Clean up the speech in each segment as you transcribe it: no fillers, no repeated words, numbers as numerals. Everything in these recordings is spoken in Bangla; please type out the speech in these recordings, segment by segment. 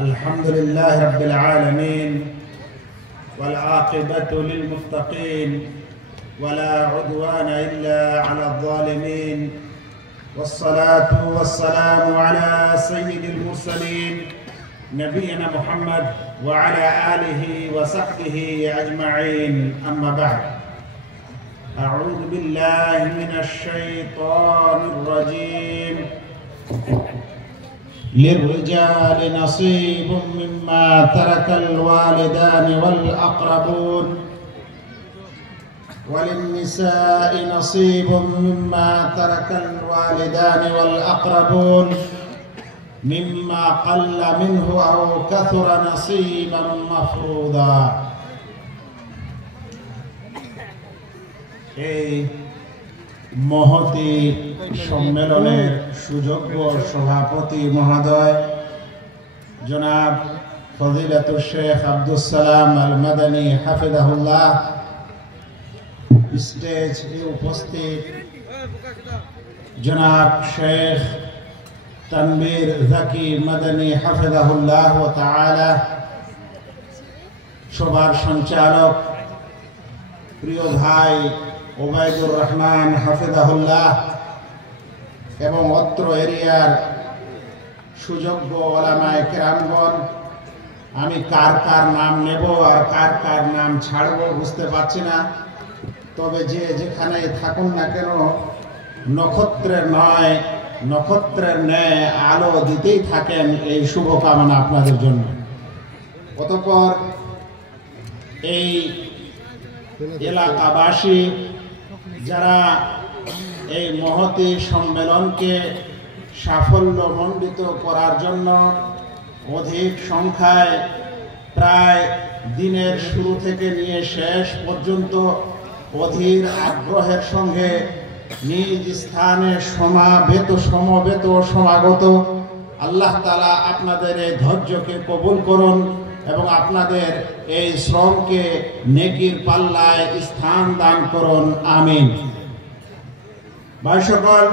الحمد لله رب العالمين والعاقبة للمتقين ولا عدوان إلا على الظالمين والصلاة والسلام على سيد المرسلين نبينا محمد وعلى آله وصحبه أجمعين أما بعد أعوذ بالله من الشيطان الرجيم للرجال نصيب مما ترك الوالدان والأقربون وللنساء نصيب مما ترك الوالدان والأقربون مما قل منه أو كثر نصيبا مفروضا মহতি সম্মেলনের সুযোগ্য সভাপতি মহোদয় জনাব ফজিলাতুল শেখ আব্দুস সালাম আল মাদানী হাফিজাহুল্লাহ, স্টেজে উপস্থিত জনাব শেখ তানবীর জাকি মাদানী হাফিজাহুল্লাহ ওয়া তাআলা, সভার সঞ্চালক প্রিয় ভাই ওবায়দুর রহমান হাফিজাহুল্লাহ এবং অত্র এরিয়ার সুযোগ্য ওলামায়ে কেরামগণ, আমি কার কার নাম নেব আর কার কার নাম ছাড়ব বুঝতে পারছি না, তবে যে যেখানে থাকুন না কেন নক্ষত্রের ন্যায় আলো দিতেই থাকেন, এই শুভকামনা আপনাদের জন্য। অতঃপর এই এলাকাবাসী যারা এই মহতী সম্মেলনকে সাফল্যমণ্ডিত করার জন্য অধিক সংখ্যায় প্রায় দিনের শুরু থেকে নিয়ে শেষ পর্যন্ত অধীর আগ্রহের সঙ্গে নিজ স্থানে সমবেত সমাগত, আল্লাহ তাআলা আপনাদের এই ধৈর্যকে কবুল করুন এবং আপনাদের এই শ্রমকে নেকির পাল্লায় স্থান দান করুন, আমিন। ভাই সকল,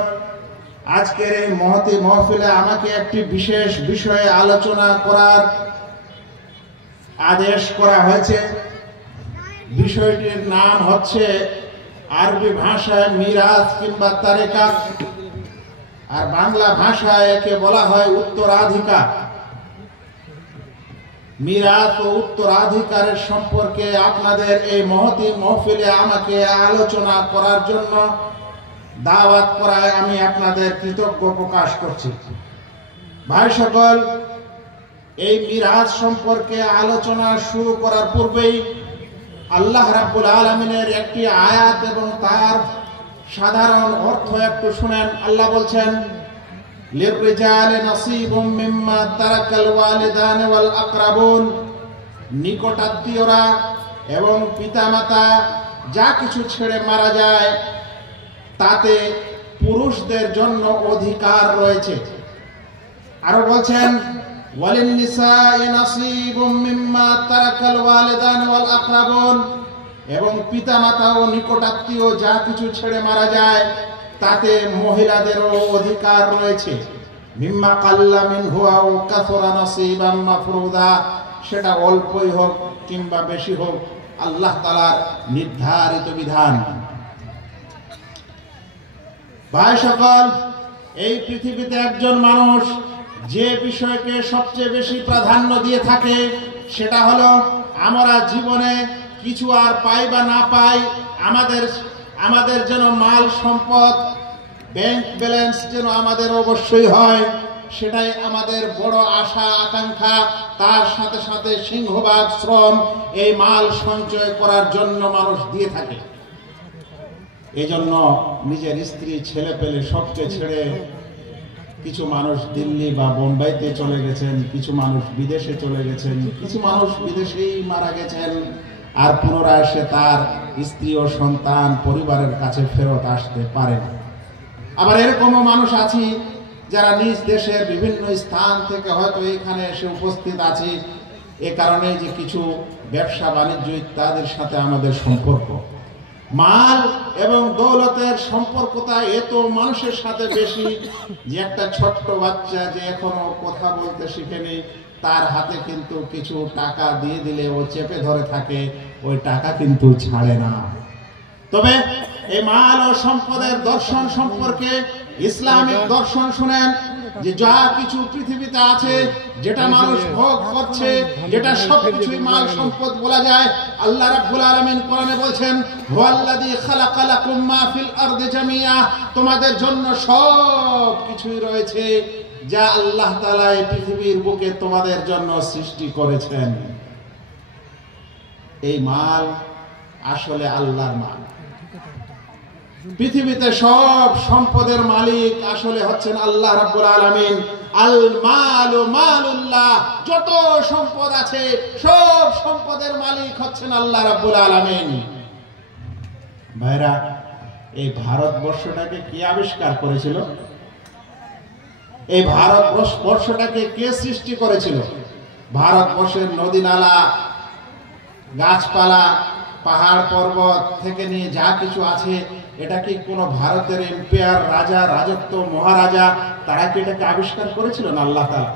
আজকের এই মহতী মাহফিলে আমাকে একটি বিশেষ বিষয়ে আলোচনা করার আদেশ করা হয়েছে। বিষয়টির নাম হচ্ছে আরবি ভাষায় মিরাজ কিংবা তারেকাত, আর বাংলা ভাষায় একে বলা হয় উত্তরাধিকার। মিরাজ ও উত্তরাধিকারের সম্পর্কে আপনাদের এই মহতী মাহফিলে আমাকে আলোচনা করার জন্য দাওয়াত করায় আমি আপনাদের কৃতজ্ঞ প্রকাশ করছি। ভাই সকল, এই মিরাজ সম্পর্কে আলোচনা শুরু করার পূর্বেই আল্লাহ রাব্বুল আলামিনের একটি আয়াত এবং তার সাধারণ অর্থ একটু শুনেন। আল্লাহ বলছেন, লিররিজালি নাসীবুম মিম্মা তারাকাল ওয়ালিদান ওয়াল আকরাবুন, নিকটাত্মীয়রা এবং পিতামাতা যা কিছু ছেড়ে মারা যায় তাতে পুরুষদের জন্য অধিকার রয়েছে। আরো বলছেন, ওয়ালিন নিসাই নাসীবুম মিম্মা তারাকাল ওয়ালিদান ওয়াল আকরাবুন, এবং পিতামাতা ও নিকটাত্মীয় যা কিছু ছেড়ে মারা যায় তাতে মহিলাদেরও অধিকার রয়েছে। মিম্মা কাল্লা মিনহু আও কাসরা নাসীবাম মাফরুদা, সেটা অল্পই হোক কিংবা বেশি হোক, আল্লাহ তাআলার নির্ধারিত বিধান। ভাই সকল, এই পৃথিবীতে একজন মানুষ যে বিষয়কে সবচেয়ে বেশি প্রাধান্য দিয়ে থাকে সেটা হলো আমরা জীবনে কিছু আর পাই বা না পাই, আমাদের যেন মাল সম্পদ ব্যাংক ব্যালেন্স যেন আমাদের অবশ্যই হয়, সেটাই আমাদের বড় আশা আকাঙ্ক্ষা। তার সাথে সাথে সিংহভাগ শ্রম এই মাল সঞ্চয় করার জন্য মানুষ দিয়ে থাকে। এই জন্য নিজের স্ত্রী ছেলে পেলে সবকে ছেড়ে কিছু মানুষ দিল্লি বা বোম্বাইতে চলে গেছেন, কিছু মানুষ বিদেশে চলে গেছেন, কিছু মানুষ বিদেশেই মারা গেছেন, আর পুনরায় সে তার স্ত্রী ও সন্তান পরিবারের কাছে ফেরত আসতে পারে না। আবার এরকমও মানুষ আছি যারা নিজ দেশের বিভিন্ন স্থান থেকে হয়তো এখানে এসে উপস্থিত আছি এ কারণে যে কিছু ব্যবসা বাণিজ্য ইত্যাদির সাথে আমাদের সম্পর্ক। মাল এবং দৌলতের সম্পর্কটা এত মানুষের সাথে বেশি যে একটা ছোট্ট বাচ্চা যে এখনো কথা বলতে শিখেনি, তার হাতে কিন্তু কিছু টাকা দিয়ে দিলে ও চেপে ধরে থাকে, ওই টাকা কিন্তু ছাড়ে না। তবে এই মাল ও সম্পদের দর্শন সম্পর্কে ইসলামিক দর্শন শুনেন যে যা কিছু পৃথিবীতে আছে, যেটা মানুষ ভোগ করছে, যেটা সবকিছুই মাল সম্পদ বলা যায়। আল্লাহ রাব্বুল আলামিন কোরআনে বলছেন, হুয়াল্লাযী খালাকা লাকুম মা ফিল আরদি জামিআ, তোমাদের জন্য সব কিছুই রয়েছে যা আল্লাহ তাআলা এই পৃথিবীর বুকে তোমাদের জন্য সৃষ্টি করেছেন। এই মাল আসলে আল্লাহর মাল। পৃথিবীতে সব সম্পদের মালিক আসলে হচ্ছেন আল্লাহ রাব্বুল আলামিন। আল মালু মালুল্লাহ, যত সম্পদ আছে সব সম্পদের মালিক হচ্ছেন আল্লাহ রাব্বুল আলামিন। ভাইরা, এই ভারতবর্ষটাকে কে আবিষ্কার করেছিল? এই ভারতবর্ষটাকে কে সৃষ্টি করেছিল? ভারতবর্ষের নদী নালা, গাছপালা, পাহাড় পর্বত থেকে নিয়ে যা কিছু আছে, এটা কি কোনো ভারতের এম্পায়ার, রাজা, রাজত্ব, মহারাজা তারা কি এটাকে আবিষ্কার করেছিল? না, আল্লাহ তাআলা।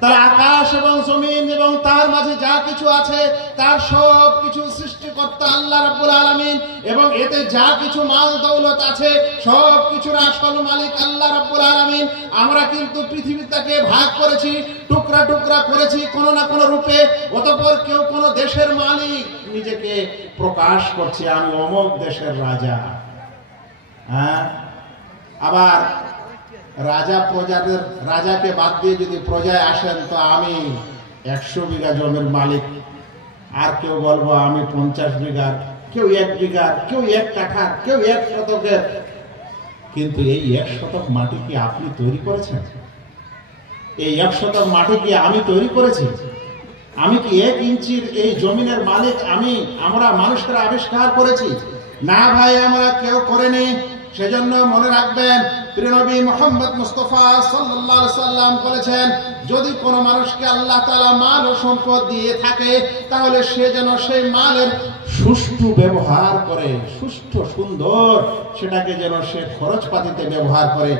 তার আকাশ এবং জমিন এবং তার মাঝে যা কিছু আছে তার সব কিছু সৃষ্টিকর্তা আল্লাহ রাব্বুল আলামিন, এবং এতে যা কিছু মাল দৌলত আছে সব কিছুর আসল মালিক আল্লাহ রাব্বুল আলামিন। আমরা কিন্তু পৃথিবীটাকে ভাগ করেছি, টুকরা টুকরা করেছি কোনো না কোনো রূপে। অতঃপর কেউ কোনো দেশের মালিক নিজেকে প্রকাশ করছে, আমি অমুক দেশের রাজা। হ্যাঁ, আবার রাজা প্রজাদের, রাজাকে বাদ দিয়ে যদি প্রজায় আসেন তো আমি 100 বিঘা জমির মালিক, আর কেউ বলবো আমি 50 বিঘার, কেউ 1 বিঘার, কেউ 1 কাঠা, কেউ 1 শতকের। কিন্তু এই 1 শতক মাটি কি আপনি তৈরি করেছেন? এই 1 শতক মাটি কি আমি তৈরি করেছি? আমি কি 1 ইঞ্চির এই জমিনের মালিক? আমরা মানুষরা আবিষ্কার করেছি? না ভাই, আমরা কেউ করেনি। সেজন্য মনে রাখবেন, প্রিয় নবী মুহাম্মদ মুস্তাফা সাল্লাল্লাহু আলাইহি সাল্লাম বলেছেন, যদি কোনো মানুষকে আল্লাহ তাআলা মাল ও সম্পদ দিয়ে থাকে তাহলে সে যেন সেই মালের সুষ্ঠু ব্যবহার করে, সুষ্ঠু সুন্দর সেটাকে যেন সে খরচপাতিতে ব্যবহার করে,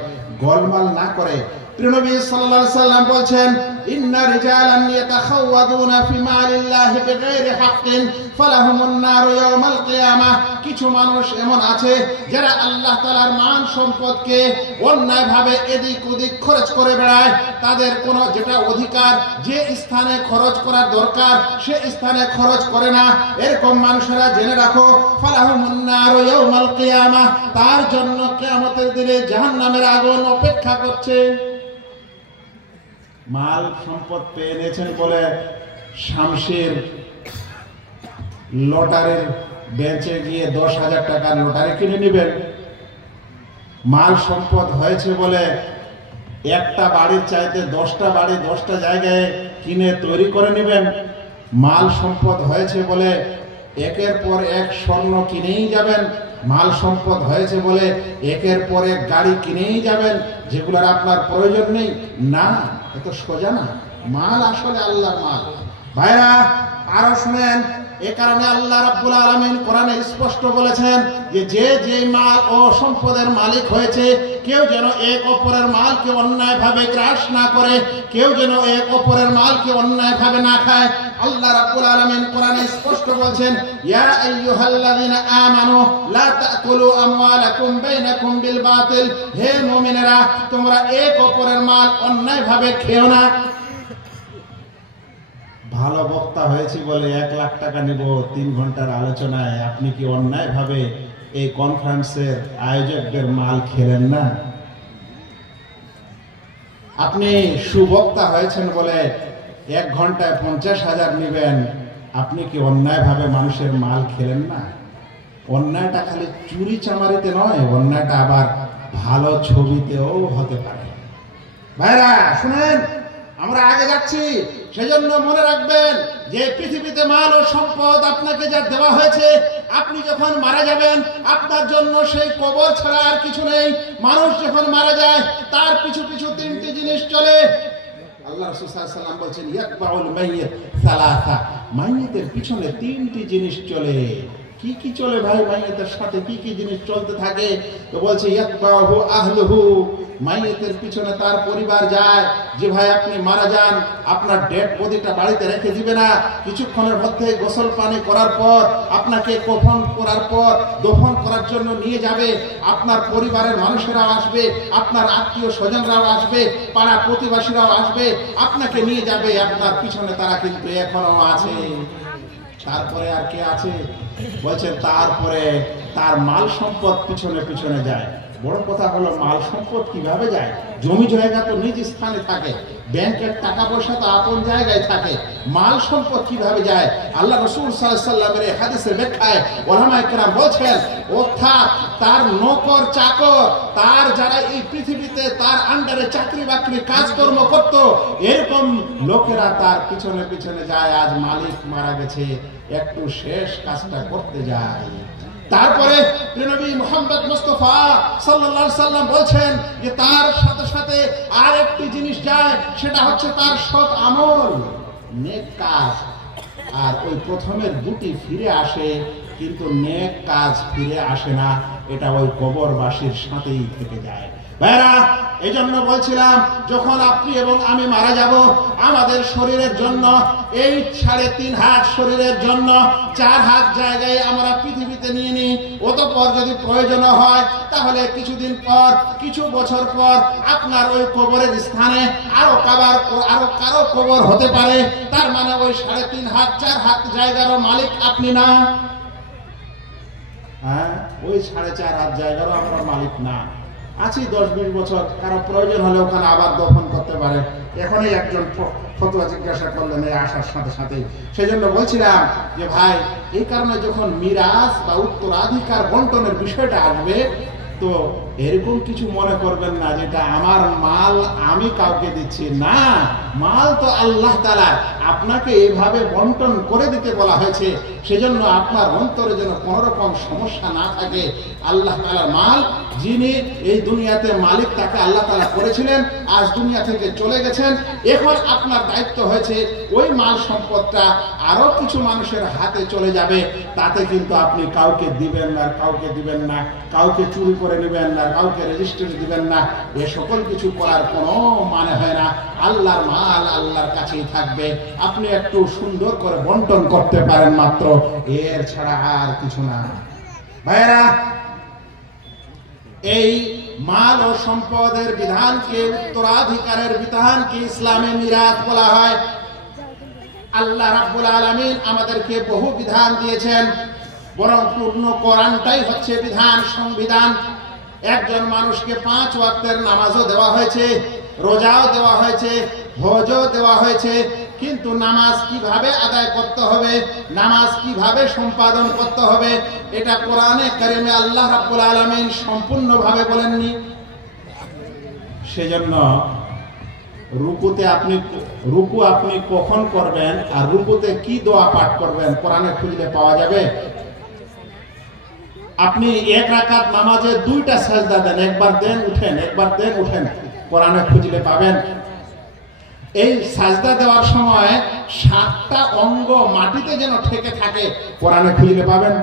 গোলমাল না করে। প্রিয় নবী সাল্লাল্লাহু আলাইহি সাল্লাম বলেছেন, ইন্না রিজালান ইয়াতাখাওয়াদুনা ফি মালিল্লাহি বিগাইরি হাক্কিন ফালাহুমুন নারু ইয়াওমাল কিয়ামাহ। কিছু মানুষ এমন আছে যারা আল্লাহ তাআলার মান সম্পদকে অন্যায়ভাবে এদিক ওদিক খরচ করে বেড়ায়। তাদের কোনো যেটা অধিকার, যে স্থানে খরচ করার দরকার সে স্থানে খরচ করে না। এরকম মানুষেরা জেনে রাখো, ফালাহুমুন নারু ইয়াওমাল কিয়ামাহ, তার জন্য কিয়ামতের দিনে জাহান্নামের আগুন অপেক্ষা করছে। মাল সম্পদ পেয়ে নিয়েছেন বলে শামসের লটারির বেঞ্চে গিয়ে 10,000 টাকার লটারি কিনে নেবেন। মাল সম্পদ হয়েছে বলে একটা বাড়ির চাইতে 10টা বাড়ি 10টা জায়গায় কিনে তৈরি করে নেবেন। মাল সম্পদ হয়েছে বলে একের পর এক স্বর্ণ কিনেই যাবেন। মাল সম্পদ হয়েছে বলে একের পর এক গাড়ি কিনেই যাবেন, যেগুলোর আপনার প্রয়োজন নেই। না, এত সোজা না। মাল আসলে আল্লাহর মাল। ভাইরা, আরো শুনেন, এ কারণে আল্লাহ রাব্বুল আলামিন কোরআনে স্পষ্ট বলেছেন যে যে মাল ও সম্পদের মালিক হয়েছে, কেউ যেন এক অপরের মালকে অন্যায়ভাবে গ্রাস না করে, কেউ যেন এক অপরের মালকে অন্যায়ভাবে না খায়। আল্লাহ রাব্বুল আলামিন কোরআনে স্পষ্ট বলেছেন, ইয়া আইয়ুহাল্লাযীনা আমানু লা তাকুলু আমওয়ালাকুম বাইনাকুম বিল বাতিল। হে মুমিনেরা, তোমরা এক অপরের মাল অন্যায়ভাবে খেও না। ভালো বক্তা হয়েছি বলে 1 লাখ টাকা নেব 3 ঘন্টার আলোচনায়, আপনি কি অন্যায়ভাবে এই কনফারেন্সের আয়োজকদের মাল খেলেন না? আপনি সুবক্তা হয়েছেন বলে 1 ঘন্টায় 50,000 নেবেন, আপনি কি অন্যায়ভাবে মানুষের মাল খেলেন না? অন্যায়টা খালি চুরি চামারিতে নয়, অন্যায়টা আবার ভালো ছবিতেও হতে পারে। ভাইরা শুনেন, আমরা আগে যাচ্ছি। সেজন্য মনে রাখবেন যে পৃথিবীতে মাল ও সম্পদ আপনাকে যা দেওয়া হয়েছে, আপনি যখন মারা যাবেন আপনার জন্য সেই কবর ছাড়া আর কিছু নেই। মানুষ যখন মারা যায় তার পিছু পিছু 3টি জিনিস চলে। আল্লাহ রাসূল সাল্লাল্লাহু আলাইহি ওয়াসাল্লাম বলেছেন, ইয়াতবাউল মাইয়িত সালাসা, মাইয়িতের পিছনে 3টি জিনিস চলে। কি কি চলে ভাই মাইয়েতের সাথে, কি কি জিনিস চলতে থাকে? তো বলছে ইয়াতবাহু আহলুহু, মাইয়েতের পিছনে তার পরিবার যায়। যে ভাই আপনি মারা যান, আপনার ডেড বডিটা বাড়িতে রেখে দিবে না, কিছুক্ষণের মধ্যে গোসল পানি করার পর আপনাকে কফন করার পর দফন করার জন্য নিয়ে যাবে। আপনার পরিবারের মানুষেরাও আসবে, আপনার আত্মীয় স্বজনরাও আসবে, পাড়া প্রতিবেশীরাও আসবে, আপনাকে নিয়ে যাবে। আপনার পিছনে তারা কিন্তু এখনো আছে। তারপরে আর কে আছে? বলছেন তারপরে তার মাল সম্পদ পিছনে পিছনে যায়। বড় কথা হলো মাল সম্পদ কিভাবে যায়? জমি জায়গা তো নিজ স্থানে থাকে, ব্যাংকের টাকা পয়সা তো আপন জায়গায় থাকে, মাল সম্পদ কিভাবে যায়? আল্লাহ রাসূল সাল্লাল্লাহু আলাইহি ওয়াসাল্লামের হাদিসের ব্যাখ্যায় উলামায়ে কেরাম বলছেন, অর্থাৎ তার নকর চাকর, তার যারা এই পৃথিবীতে তার আন্ডারে চাকরি বাকরি কাজকর্ম করত, এরকম লোকেরা তার পিছনে পিছনে যায়। আজ মালিক মারা গেছে, একটু শেষ কাজটা করতে যায়। তারপরে নবী মুহাম্মদ মুস্তাফা সাল্লাল্লাহু আলাইহি সাল্লাম বলছেন যে তার সাথে সাথে আর একটি জিনিস যায়, সেটা হচ্ছে তার সৎ আমল, নেক কাজ। আর ওই প্রথমের দুটি ফিরে আসে, কিন্তু নেক কাজ ফিরে আসে না, এটা ওই কবরবাসীর সাথেই থেকে যায়। ভাইরা, এই জন্য বলছিলাম, যখন আপনি এবং আমি মারা যাব, আমাদের শরীরের জন্য এই 3.5 হাত শরীরের জন্য 4 হাত জায়গায় আমরা পৃথিবীতে নিয়ে নিই। অতঃপর যদি প্রয়োজন হয়, তাহলে কিছুদিন পর, কিছু বছর পর আপনার ওই কবরের স্থানে আরো কারো কবর হতে পারে। তার মানে ওই 3.5 হাত 4 হাত জায়গারও মালিক আপনি না। হ্যাঁ, ওই 4.5 হাত জায়গারও আমরা মালিক না। আছি 10-20 বছর, কারো প্রয়োজন হলে ওখানে আবার দফন করতে পারে। এখনই একজন ফতোয়া জিজ্ঞাসা করলেন এই আসার সাথে সাথে। সেই জন্য বলছিলাম যে ভাই, এই কারণে যখন মিরাস বা উত্তরাধিকার বন্টনের বিষয়টা আসবে, তো এরকম কিছু মনে করবেন না যেটা আমার মাল আমি কাউকে দিচ্ছি না। মাল তো আল্লাহ তাআলা, আপনাকে এভাবে বন্টন করে দিতে বলা হয়েছে। সেজন্য আপনার অন্তরে যেন কোনো রকম সমস্যা না থাকে। আল্লাহ তাআলার মাল, যিনি এই দুনিয়াতে মালিক, তাকে আল্লাহ তাআলা করেছিলেন, আজ দুনিয়া থেকে চলে গেছেন। এখন আপনার দায়িত্ব হয়েছে ওই মাল সম্পদটা আরো কিছু মানুষের হাতে চলে যাবে। তাতে কিন্তু আপনি কাউকে দিবেন না, কাউকে দিবেন না, কাউকে চুরি করে নেবেন না, কাউকে রেজিস্ট্রি দিবেন না। এ সকল কিছু করার কোনো মানে হয় না। আল্লাহর মাল আল্লাহর কাছেই থাকবে। আপনি একটু সুন্দর করে বন্টন করতে পারেন মাত্র, এর ছাড়া আর কিছু না। ভাইয়েরা, এই মাল ও সম্পদের বিধানকে, উত্তরাধিকারের বিধানকে ইসলামে মিরাস বলা হয়। আল্লাহ রাব্বুল আলামিন আমাদেরকে বহু বিধান দিয়েছেন, বরং পূর্ণ কোরআনটাই হচ্ছে বিধান, সংবিধান। একজন মানুষকে 5 ওয়াক্তের নামাজও দেওয়া হয়েছে, রোজাও দেওয়া হয়েছে, হজও দেওয়া হয়েছে, কিন্তু নামাজ কিভাবে আদায় করতে হবে, নামাজ কিভাবে সম্পাদন করতে হবে, এটা কোরআনে কারিমে আল্লাহ রাব্বুল আলামিন সম্পূর্ণভাবে বলেননি। সেজন্য রুকু আপনি কখন করবেন আর রুকুতে কি দোয়া পাঠ করবেন কোরআনে খুঁজলে পাওয়া যাবে। আপনি 1 রাকাত নামাজে 2টা সাজদা দেন, একবার দেন উঠেন, একবার দেন উঠেন, কোরআনে খুঁজলে পাবেন। এই সাজদা দেওয়ার সময় 7টা অঙ্গ মাটিতে যেন ঠেকে থাকে, কোরআনে খুঁজলে পাবেন।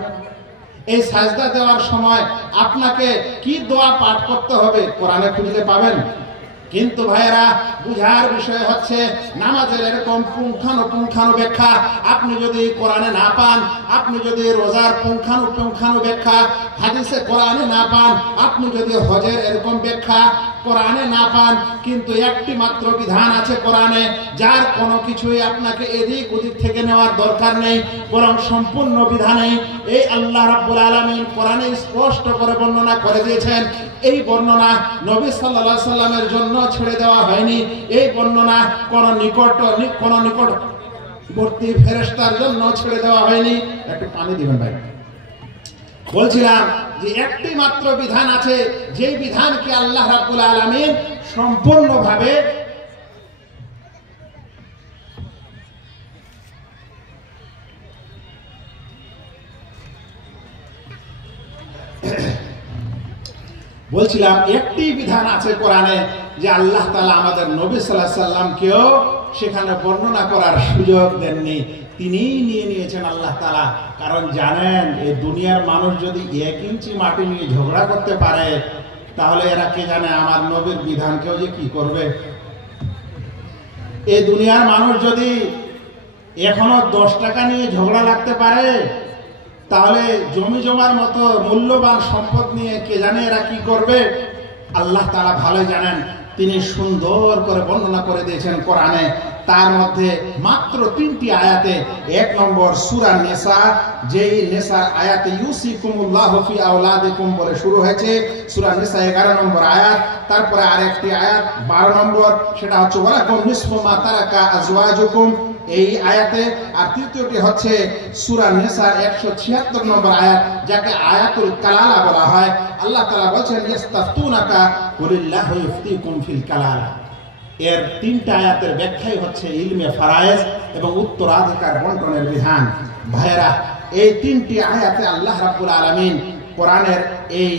এই সাজদা দেওয়ার সময় আপনাকে কি দোয়া পাঠ করতে হবে, কোরআনে খুঁজলে পাবেন। কিন্তু ভাইয়েরা, বুঝার বিষয় হচ্ছে নামাজের এরকম পুঙ্খানু ব্যাখ্যা আপনি যদি কোরআনে না পান, আপনি যদি রোজার পুঙ্খানু ব্যাখ্যা হাদিসে কোরআনে না পান, আপনি যদি হজের এরকম ব্যাখ্যা কোরআনে না পান, কিন্তু একটি মাত্র বিধান আছে কোরআনে, যার কোনো কিছুই আপনাকে এদিক ওদিক থেকে নেওয়ার দরকার নেই, বরং সম্পূর্ণ বিধানে এই আল্লাহ রাব্বুল আলামিন কোরআনে স্পষ্ট করে বর্ণনা করে দিয়েছেন। এই বর্ণনা নবী সাল্লাল্লাহু আলাইহি সাল্লামের জন্য ছেড়ে দেওয়া হয়নি। এই বর্ণনা কোন নিকটবর্তী ফেরেশতার জন্য ছেড়ে দেওয়া হয়নি। একটু পানি দিবেন ভাই। বলছিলাম যে একটি মাত্র বিধান আছে, যে বিধানকে আল্লাহ রাব্বুল আলামিন সম্পূর্ণভাবে বলছিলাম একটি বিধান আছে কোরআনে, যে আল্লাহ তাআলা আমাদের নবী সাল্লাল্লাহু আলাইহি সাল্লামকেও সেখানে বর্ণনা করার সুযোগ দেননি, তিনিই নিয়ে নিয়েছেন আল্লাহ তাআলা। কারণ জানেন এই দুনিয়ার মানুষ যদি 1 ইঞ্চি মাটি নিয়ে ঝগড়া করতে পারে, তাহলে এরা কে জানে আমার নবীর বিধানকেও যে কি করবে। এই দুনিয়ার মানুষ যদি এখনো 10 টাকা নিয়ে ঝগড়া লাগতে পারে, তাহলে জমি জমার মতো মূল্যবান সম্পদ নিয়ে কে জানে এরা কি করবে। আল্লাহ তাআলা ভালো জানেন। তিনি সুন্দর করে বর্ণনা করে দিয়েছেন কোরআনে। তার মধ্যে মাত্র 3টি আয়াতে, 1 নম্বর সূরা নিসা, যেই নিসার আয়াতে ইউসিকুমুল্লাহু ফি আওলাদিকুম বলে শুরু হয়েছে, সূরা নিসা 11 নম্বর আয়াত। তারপরে আরেকটি আয়াত 12 নম্বর, সেটা হচ্ছে ওয়ালাকুম নিসফু মা তারাকা আজওয়াজুকুম এই আয়াতে। আর তৃতীয়টি হচ্ছে সূরা নিসার 176 নম্বর আয়াত, যাকে আয়াতুল কালালা বলা হয়। আল্লাহ তাআলা বলেছেন ইস্তাফতুনাকা কুলিল্লাহু ইফতিকুম ফিল কালালা। এর 3টা আয়াতের ব্যাখ্যাই হচ্ছে ইলমে ফারায়েজ এবং উত্তরাধিকার বন্টনের বিধান। ভাইরা, এই 3টি আয়াতে আল্লাহ রাব্বুল আলামিন কোরআনের এই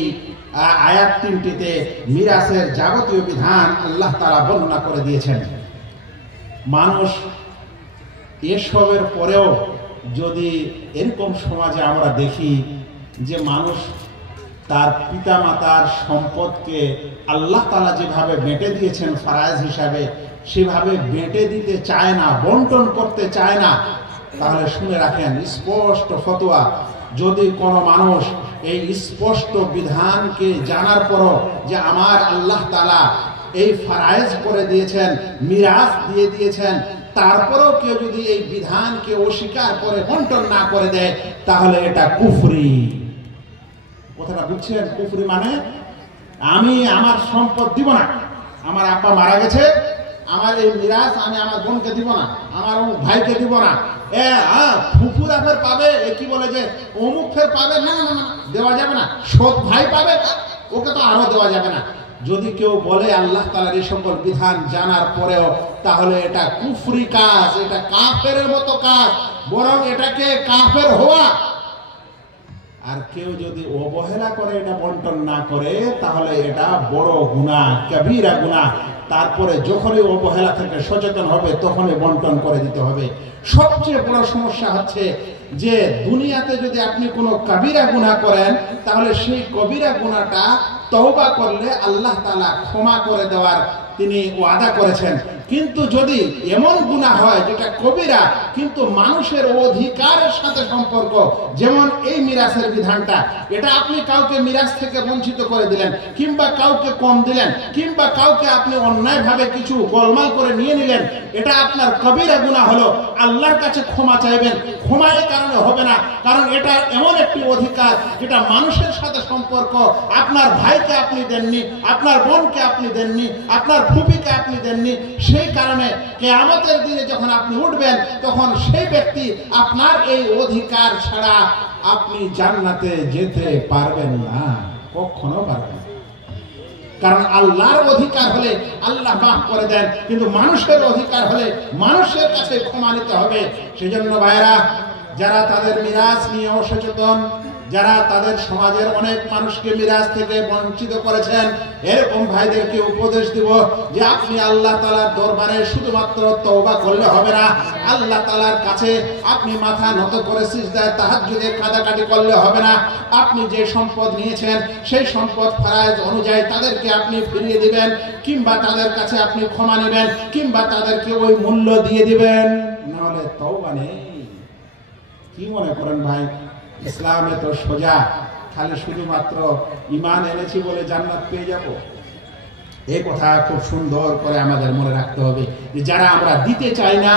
আয়াত 3টিতে মিরাসের যাবতীয় বিধান আল্লাহ তাআলা বর্ণনা করে দিয়েছেন। মানুষ এসবের পরেও যদি এরকম সমাজে আমরা দেখি যে মানুষ তার পিতামাতার সম্পদকে আল্লাহ তাআলা যেভাবে বেঁটে দিয়েছেন ফারায়েজ হিসাবে, সেভাবে বেঁটে দিতে চায় না, বন্টন করতে চায় না, তাহলে শুনে রাখেন স্পষ্ট ফতোয়া। যদি কোনো মানুষ এই স্পষ্ট বিধানকে জানার পরও যে আমার আল্লাহ তাআলা এই ফারায়েজ করে দিয়েছেন, মিরাস দিয়ে দিয়েছেন, তারপরেও কেউ যদি এই বিধানকে অস্বীকার করে বন্টন না করে দেয়, তাহলে এটা কুফরি। কথাটা বুঝছেন? কুফরি মানে আমি আমার সম্পদ দিব না, আমার আব্বা মারা গেছে, আমার এই মিরাস আমি আমার বোনকে দিব না, আমার ভাইকে দিব না, ফুফুরা ফের পাবে, কি বলে যে অমুক ফের পাবে, না না না, দেওয়া যাবে না। সৎ ভাই পাবে, ওকে তো আরো দেওয়া যাবে না। যদি কেউ বলে আল্লাহ তাআলার এই সকল বিধান জানার পরেও, তাহলে এটা কুফরি কাজ, এটা কাফেরের মতো কাজ, বরং এটাকে কাফের হওয়া। আর কেউ যদি অবহেলা করে এটা বন্টন না করে, তাহলে এটা বড় গুনাহ, কবিরা গুনাহ। তারপরে যখনই অবহেলা থেকে সচেতন হবে, তখনই বন্টন করে দিতে হবে। সবচেয়ে বড় সমস্যা হচ্ছে যে দুনিয়াতে যদি আপনি কোনো কবিরা গুনাহ করেন, তাহলে সেই কবিরা গুনাহটা তওবা করলে আল্লাহ তাআলা ক্ষমা করে দেওয়ার তিনি ওয়াদা করেছেন। কিন্তু যদি এমন গুনাহ হয় যেটা কবিরা কিন্তু মানুষের অধিকারের সাথে সম্পর্ক, যেমন এই মিরাসের বিধানটা, এটা আপনি কাউকে মিরাস থেকে বঞ্চিত করে দিলেন, কিংবা কাউকে কম দিলেন, কিংবা কাউকে আপনি অন্যায়ভাবে কিছু গোলমাল করে নিয়ে নিলেন, এটা আপনার কবিরা গুনাহ হলো। আল্লাহর কাছে ক্ষমা চাইবেন, ক্ষমা এই কারণে হবে না, কারণ এটা এমন একটি অধিকার যেটা মানুষের সাথে সম্পর্ক। আপনার ভাইকে আপনি দেননি, আপনার বোনকে আপনি দেননি, আপনার ফুপিকে আপনি দেননি। সেই কারণে কিয়ামতের দিনে যখন আপনি উঠবেন, তখন সেই ব্যক্তি আপনার এই অধিকার ছাড়া আপনি জান্নাতে যেতে পারবেন না, কখনো পারবেন না। কারণ আল্লাহর অধিকার হলে আল্লাহ মাফ করে দেন, কিন্তু মানুষের অধিকার হলে মানুষের কাছে ক্ষমা নিতে হবে। সেজন্য ভাইরা, যারা তাদের মিরাস নিয়ে অসচেতন, যারা তাদের সমাজের অনেক মানুষকে মিরাস থেকে বঞ্চিত করেছেন, এরকম ভাইদেরকে উপদেশ দিব যে আপনি আল্লাহ তাআলার দরবারে শুধুমাত্র তওবা করলে হবে না, আল্লাহ তাআলার কাছে আপনি মাথা নত করে সিজদায় তাহাজ্জুদে কাঁদাকাটি করলে হবে না। আপনি যে সম্পদ নিয়েছেন, সেই সম্পদ ফারায়েজ অনুযায়ী তাদেরকে আপনি ফিরিয়ে দিবেন, কিংবা তাদের কাছে আপনি ক্ষমা নেবেন, কিংবা তাদেরকে ওই মূল্য দিয়ে দিবেন, নাহলে তওবা নেই। কি মনে করেন ভাই, ইসলামে তো সোজা, খালি শুধুমাত্র ঈমান এনেছি বলে জান্নাত পেয়ে যাব? এই কথা খুব সুন্দর করে আমাদের মনে রাখতে হবে যে যারা আমরা দিতে চাই না,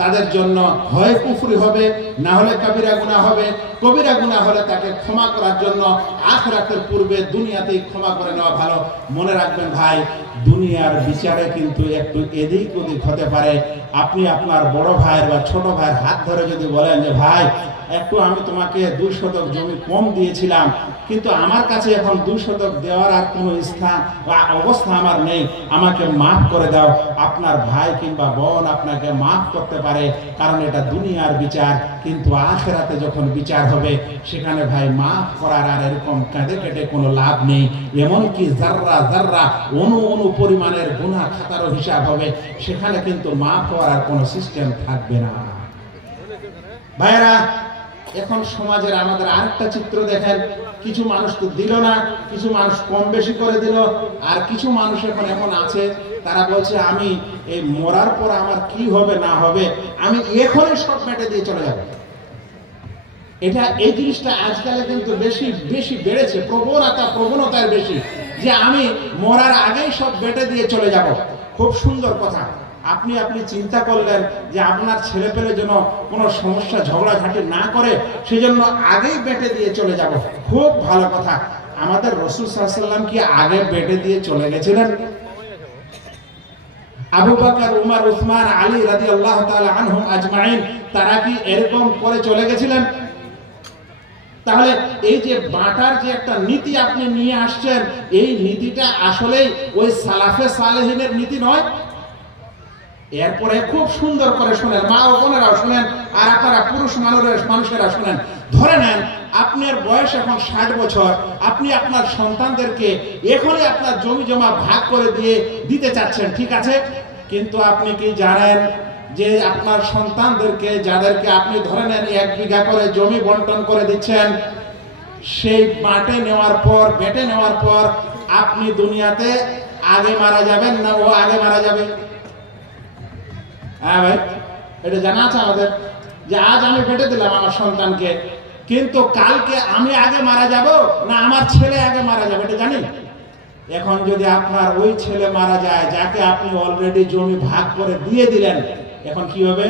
তাদের জন্য হয় কুফরি হবে, না হলে কবিরা গুনাহ হবে। কবিরা গুনাহ হলে তাকে ক্ষমা করার জন্য আখিরাতের পূর্বে দুনিয়াতেই ক্ষমা করে নেওয়া ভালো। মনে রাখবেন ভাই, দুনিয়ার বিচারে কিন্তু একটু এদিক ওদিক হতে পারে। আপনি আপনার বড় ভাইয়ের বা ছোট ভাইয়ের হাত ধরে যদি বলেন যে ভাই, একটু আমি তোমাকে 2 শতক জমি কম দিয়েছিলাম, কিন্তু আমার কাছে এখন 2 শতক দেওয়ার আর কোনো স্থান বা অবস্থা আমার নেই, আমাকে মাফ করে দাও। আপনার ভাই কিংবা বোন আপনাকে মাফ করতে পারে, কারণ এটা দুনিয়ার বিচার। কিন্তু আখিরাতে যখন বিচার হবে, সেখানে ভাই মাফ করার আর এরকম কেঁদে কেটে কোনো লাভ নেই। এমনকি জাররা জাররা, অনু অনু পরিমাণের গুনাহ খাতারও হিসাব হবে, সেখানে কিন্তু মাফ হওয়ার করার কোনো সিস্টেম থাকবে না। ভাইরা, এখন সমাজের আমাদের আরেকটা চিত্র দেখেন, কিছু মানুষ তো দিল না, কিছু মানুষ কম বেশি করে দিল, আর কিছু মানুষ এখন এমন আছে তারা বলছে আমি এই মরার পর আমার কি হবে না হবে আমি এখনই সব মেটে দিয়ে চলে যাব। এই জিনিসটা আজকালে কিন্তু বেশি বেশি বেড়েছে, প্রবণতার বেশি, যে আমি মরার আগেই সব বেটে দিয়ে চলে যাব। খুব সুন্দর কথা। আপনি চিন্তা করলেন যে আপনার ছেলে পেলে যেন কোনো সমস্যা ঝগড়াঝাটি না করে, সেজন্য আগেই বেটে দিয়ে চলে যাব। খুব ভালো কথা। আমাদের রাসূল সাল্লাল্লাহু আলাইহি ওয়াসাল্লাম কি আগে বেটে দিয়ে চলে গেছিলেন? আবু বকর, উমর, উসমান, আলী রাদিয়াল্লাহু তাআলা আনহুম আজমাইন, তারা কি এরকম করে চলে গেছিলেন? তাহলে এই যে বাটার যে একটা নীতি আপনি নিয়ে আসছেন, এই নীতিটা আসলেই ওই সালাফে সালেহিনের নীতি নয়। এরপরে খুব সুন্দর করে শুনেন, মা ও বোনেরাও শুনেন, আর আপনারা পুরুষ মানুষেরা শুনেন। ধরে নেন আপনার বয়স এখন 60 বছর, আপনি আপনার সন্তানদেরকে এখনই আপনার জমি জমা ভাগ করে দিতে চাচ্ছেন, ঠিক আছে? কিন্তু আপনি কি জানেন যে আপনার সন্তানদেরকে, যাদেরকে আপনি ধরে নেন 1 বিঘা করে জমি বন্টন করে দিচ্ছেন, সেই বেটে নেওয়ার পর আপনি দুনিয়াতে আগে মারা যাবেন না ও আগে মারা যাবে? হ্যাঁ ভাই, এটা জানা আছে আমাদের যে আজ আমি বেটে দিলাম আমার সন্তানকে, কিন্তু কালকে আমি আগে মারা যাব না আমার ছেলে আগে মারা যাবে, এটা জানি। এখন যদি আপনার ওই ছেলে মারা যায় যাকে আপনি অলরেডি জমি ভাগ করে দিয়ে দিলেন, এখন কি হবে?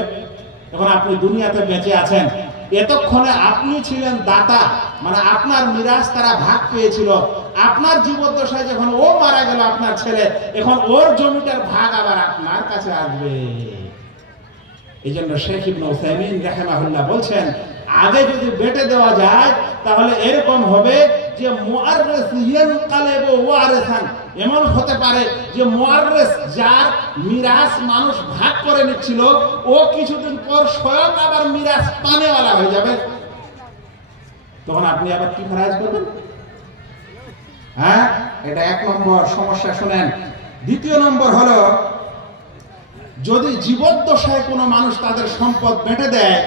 এখন আপনি দুনিয়াতে বেঁচে আছেন, এতক্ষণে আপনি ছিলেন দাতা, মানে আপনার মিরাজ তারা ভাগ পেয়েছিল। আপনার জীবদ্দশায় যখন ও মারা গেল আপনার ছেলে, এখন ওর জমিটার ভাগ আবার আপনার কাছে আসবে। এই জন্য শেখ ইবনে উসাইমিন রাহিমাহুল্লাহ বলছেন, আগে যদি বেটে দেওয়া যায় তাহলে এরকম হবে যে মুআররিস ইয়ানকালিবু ওয়ারিসান, এমন হতে পারে যে মুআররিস, যার মিরাস মানুষ ভাগ করে নিচ্ছিল, ও কিছুদিন পর স্বয়ং আবার মিরাস পানেওয়ালা হয়ে যাবে। তখন আপনি আবার কি ফরাজ করবেন? হ্যাঁ, এটা 1 নম্বর সমস্যা। শুনেন, 2 নম্বর হলো, যদি জীবদ্দশায় কোনো মানুষ তাদের সম্পদ বেটে দেয়,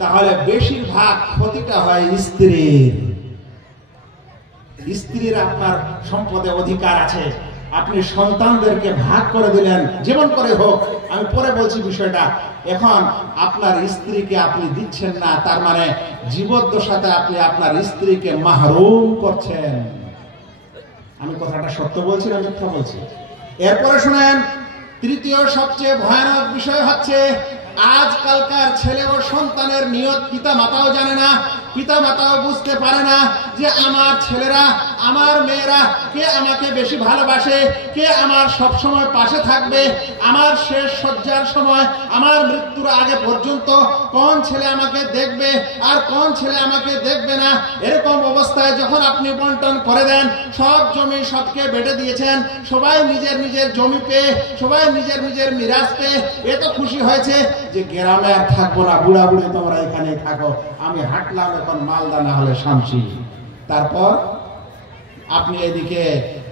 তাহলে বেশিরভাগ ক্ষতিটা হয় স্ত্রীর আপনার সম্পদে অধিকার আছে। আপনি সন্তানদেরকে ভাগ করে দিলেন, যেমন করে হোক, আমি পরে বলছি বিষয়টা। এখন আপনার স্ত্রীকে আপনি দিচ্ছেন না, তার মানে জীবদ্দশাতে আপনি আপনার স্ত্রীকে মাহরুম করছেন। আমি কথাটা সত্য বলছি না মিথ্যা বলছি? এরপরে শুনেন, 3য় সবচেয়ে ভয়ানক বিষয় হচ্ছে, আজকালকার ছেলে ও সন্তানের নিয়ত পিতা মাতাও জানে না, পিতা মাতাও বুঝতে পারে না যে আমার ছেলেরা, আমার মেয়েরা কে আমাকে বেশি ভালোবাসে, কে আমার সব সময় পাশে থাকবে, আমার শেষ শয্যার সময়, আমার মৃত্যুর আগে পর্যন্ত কোন ছেলে আমাকে দেখবে আর কোন ছেলে আমাকে দেখবে না। এরকম অবস্থায় যখন আপনি বন্টন করে দেন, সব জমি সবকে বেটে দিয়েছেন, সবাই নিজের নিজের জমি পেয়ে, সবাই নিজের নিজের মিরাজ পেয়ে এত খুশি হয়েছে যে গ্রামে আর থাকবো না, বুড়া বুড়ি তোমরা এখানেই থাকো, আমি হাঁটলাম এখন মালদা না হলে শামসি। তারপর আপনি এদিকে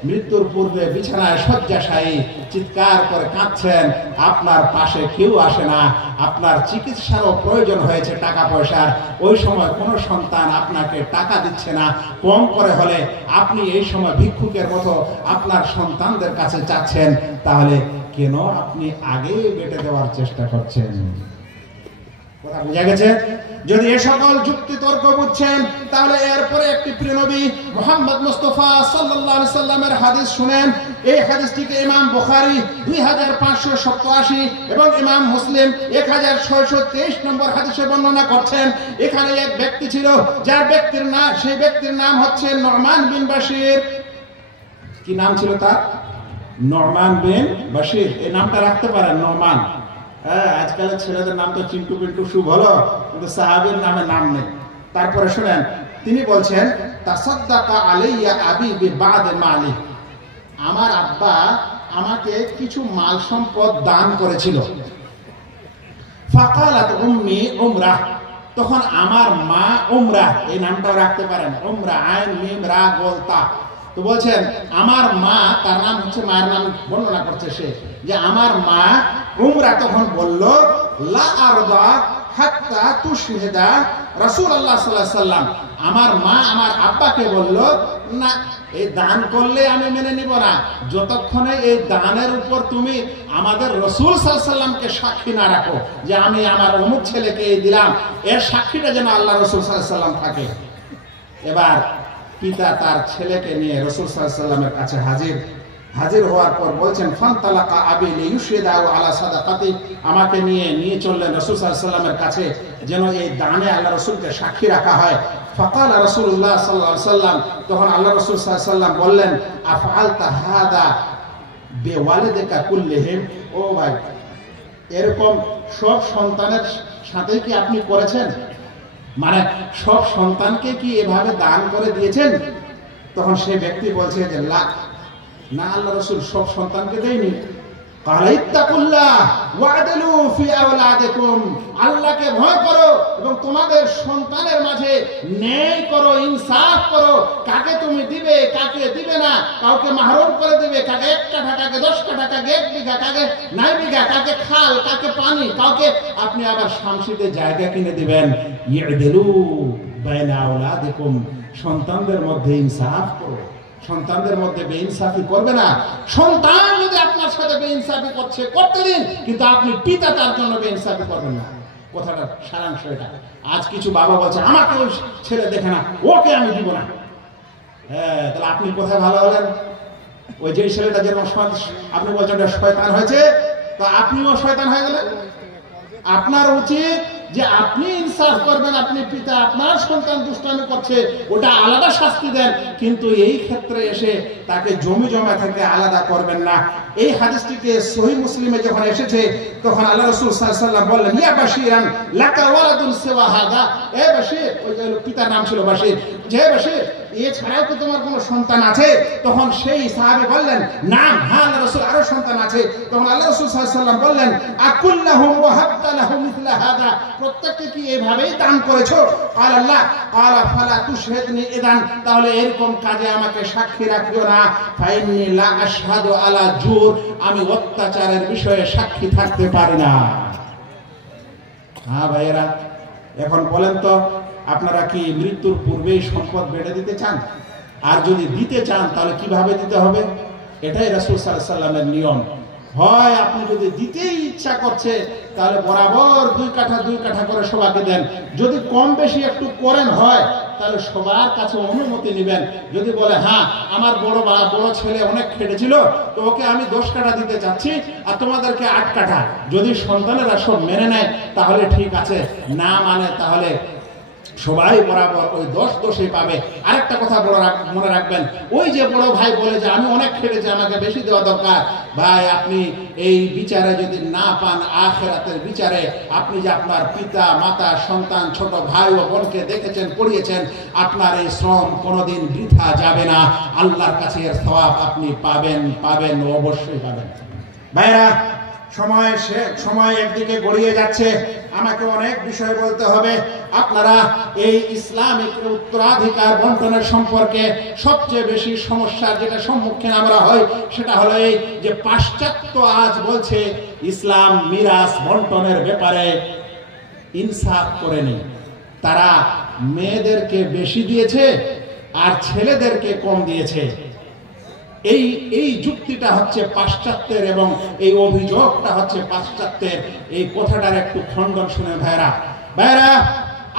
মৃত্যুর পূর্বে বিছানায় শয্যাশায়ী চিৎকার করে কাঁদছেন, আপনার পাশে কেউ আসে না, আপনার চিকিৎসারও প্রয়োজন হয়েছে টাকা পয়সার, ওই সময় কোনো সন্তান আপনাকে টাকা দিচ্ছে না, কম করে হলে আপনি এই সময় ভিক্ষুকের মতো আপনার সন্তানদের কাছে চাচ্ছেন, তাহলে কেন আপনি আগে বেটে দেওয়ার চেষ্টা করছেন? কথা বুঝা গেছে? যদি এ সকল যুক্তি তর্ক বুঝছেন, তাহলে এরপরে একটি প্রিয় নবী মুহাম্মদ মুস্তাফা সাল্লাল্লাহু আলাইহি সাল্লামের হাদিস শুনেন। এই হাদিসটিকে ইমাম বুখারী 2587 এবং ইমাম মুসলিম 1623 নম্বর হাদিসে বর্ণনা করছেন। এখানে এক ব্যক্তি ছিল, সেই ব্যক্তির নাম হচ্ছে নু'মান বিন বাশির। কি নাম ছিল তার? নু'মান বিন বাশির। এই নামটা রাখতে পারেন, নু'মান। আজকালের ছেলেদের নাম তো চিন্টু পিন্টু সুব হলো, কিন্তু সাহাবীর নামে নাম নেই। তারপরে শুনেন, তিনি বলছেন, তাসাদ্দাকা আলাইয়া আবি বিবাদ মালি, আমার আব্বা আমাকে কিছু মাল সম্পদ দান করেছিল। ফাকালাত উম্মি উমরাহ, তখন আমার মা উমরাহ, এই নামটাও রাখতে পারেন, উমরাহ, আইন মিম রা গোল তা। তো বলছেন আমার মা, তার নাম হচ্ছে, মায়ের নাম বর্ণনা করছে সে, যে আমার মা উমরা তখন বলল, লা আরদা হাত্তা তুশহিদা। রাসূলুল্লাহ সাল্লাল্লাহু আলাইহি ওয়াসাল্লাম আমার মা আমার আব্বাকে বলল, না, এই দান করলে আমি মেনে নিব না যতক্ষণে এই দানের উপর তুমি আমাদের রাসূল সাল্লাল্লাহু আলাইহি ওয়াসাল্লামকে সাক্ষী না রাখো যে আমি আমার অমুক ছেলেকে এই দিলাম, এর সাক্ষীটা যেন আল্লাহ রাসূল সাল্লাল্লাহু আলাইহি ওয়াসাল্লাম থাকে। এবার পিতা তার ছেলেকে নিয়ে রাসূল সাল্লাল্লাহু আলাইহি ওয়াসাল্লামের কাছে হাজির হওয়ার পর বলছেন, ফান্তালাকা আবি লিইউশহিদাহু আলা সাদাকাতি। আমাকে নিয়ে চললেন রাসূল সাল্লাল্লাহু আলাইহি ওয়াসাল্লামের কাছে যেন এই দানে আল্লাহ রাসূলকে সাক্ষী রাখা হয়। ফাকাল রাসূলুল্লাহ সাল্লাল্লাহু আলাইহি ওয়াসাল্লাম, তখন আল্লাহ রাসূল সাল্লাল্লাহু আলাইহি ওয়াসাল্লাম বললেন, আফআলতা হাদা বিওয়ালিদিকা কুল্লিহিম। ও ভাই, এরকম সব সন্তানের সাথে কি আপনি করেছেন? মানে সব সন্তানকে কি এভাবে দান করে দিয়েছেন? তখন সেই ব্যক্তি বলছে যে না, আল্লাহ রাসূল সব সন্তানকে দেয়নি। ক্বালা ইত্তাকুল্লাহ ওয়া'দিলু ফি আওলাদিকুম। আল্লাহকে ভয় করো এবং তোমাদের সন্তানের মাঝে ন্যায় করো, ইনসাফ করো। কাকে তুমি দিবে, কাকে দিবে না, কাউকে মাহরুম করে দিবে, কাকে 1 কাঠা, কাকে 10 কাঠা, কাকে 1 বিঘা, কাকে 9 বিঘা, কাকে খাল, কাকে পানি, কাউকে আপনি আবার শামসিতে জায়গা কিনে দিবেন। ই'দিলু বাইনা আওলাদিকুম। সন্তানদের মধ্যে ইনসাফ করো, সন্তানদের মধ্যে বেইনসাফি করবে না। সন্তান যদি আপনার সাথে বেইনসাফি করতে দিন, কিন্তু আপনি পিতা তার জন্য বেইনসাফি করবেন না। কথাটা সারাংশ এটা। আজ কিছু বাবা বলছে, আমাকে ওই ছেলে দেখে না, ওকে আমি দিব না। হ্যাঁ, তাহলে আপনি কোথায় ভালো হলেন? ওই যে ছেলেটা যেরকম আপনি বলছেন শয়তান হয়েছে, তো আপনিও শয়তান হয়ে গেলেন। আপনার উচিত যে আপনি ইনসাফ করবেন, আপনি পিতা, আপনার সন্তান দুষ্টামি করছে, ওটা আলাদা শাস্তি দেন, কিন্তু এই ক্ষেত্রে এসে তাকে জমি জমা থেকে আলাদা করবেন না। এই হাদিসটিকে সহিহ মুসলিমে যখন এসেছে তখন আল্লাহ রাসূল সাল্লাল্লাহু আলাইহি ওয়াসাল্লাম বললেন, ইয়া বাশীরান লাকা ওয়ালাদুন সিওয়া হাদা। এ বাশীর, ওই যে পিতার নাম ছিল বাশীর, যে বাশীর এছাড়াও কি তোমার কোনো সন্তান আছে? তখন সেই সাহাবী বললেন, নাম, হ্যাঁ আল্লাহ রাসূল, আরো সন্তান আছে। তখন আল্লাহ রাসূল সাল্লাল্লাহু আলাইহি ওয়াসাল্লাম বললেন, আকুল্লাহুম ওয়া হাবতা লাহুম মিথলা হাদা। প্রত্যেককে কি এভাবেই দান করেছো? আল্লাহ ক্বালা ফালা তুশহিদনি ইদান। তাহলে এরকম কাজে আমাকে সাক্ষী রাখিও না। ফাইন্নী লা আশহাদু আলা জুর। আমি অত্যাচারের বিষয়ে সাক্ষী থাকতে পারি না। হ্যাঁ ভাইয়েরা, এখন বলেন তো, আপনারা কি মৃত্যুর পূর্বেই সম্পদ বেড়ে দিতে চান? আর যদি দিতে চান তাহলে কিভাবে দিতে হবে? এটাই রাসূল সাল্লাল্লাহু আলাইহি ওয়াসাল্লামের নিয়ম। হয় আপনি যদি দিতেই ইচ্ছা করছে তাহলে বরাবর 2 কাঠা করে সবাইকে দেন। যদি কম বেশি একটু করেন হয় তাহলে সবার কাছে অনুমতি নেবেন। যদি বলে, হ্যাঁ আমার বড় ছেলে অনেক খেটেছিল, তো ওকে আমি 10 কাঠা দিতে চাচ্ছি আর তোমাদেরকে 8 কাঠা, যদি সন্তানেরা সব মেনে নেয় তাহলে ঠিক আছে, না মানে তাহলে সবাই বরাবর ওই 10 পাবে। আরেকটা কথা মনে রাখবেন, ওই যে বড় ভাই বলে যে আমি অনেক খেটেছি, আমাকে বেশি দেওয়া দরকার, ভাই আপনি এই বিচারে যদি না পান, আখিরাতের বিচারে আপনি যে আপনার পিতা, মাতা, সন্তান, ছোট ভাই ও বোনকে দেখেছেন, পড়িয়েছেন, আপনার এই শ্রম কোনোদিন বৃথা যাবে না। আল্লাহর কাছে এর সওয়াব আপনি পাবেন, অবশ্যই পাবেন। ভাইরা, সময় একদিকে গড়িয়ে যাচ্ছে, আমাকে অনেক বিষয় বলতে হবে। আপনারা এই ইসলামিক উত্তরাধিকার বন্টনের সম্পর্কে সবচেয়ে বেশি সমস্যার যেটা সম্মুখীন আমরা হই সেটা হলো এই যে পাশ্চাত্য আজ বলছে ইসলাম মিরাস বন্টনের ব্যাপারে ইনসাফ করেনি। তারা মেয়েদেরকে বেশি দিয়েছে আর ছেলেদেরকে কম দিয়েছে। এই যুক্তিটা হচ্ছে পাশ্চাত্যের এবং এই অভিযোগটা হচ্ছে পাশ্চাত্যের। এই কথাটার একটু খণ্ডন শুনে ভাইরা,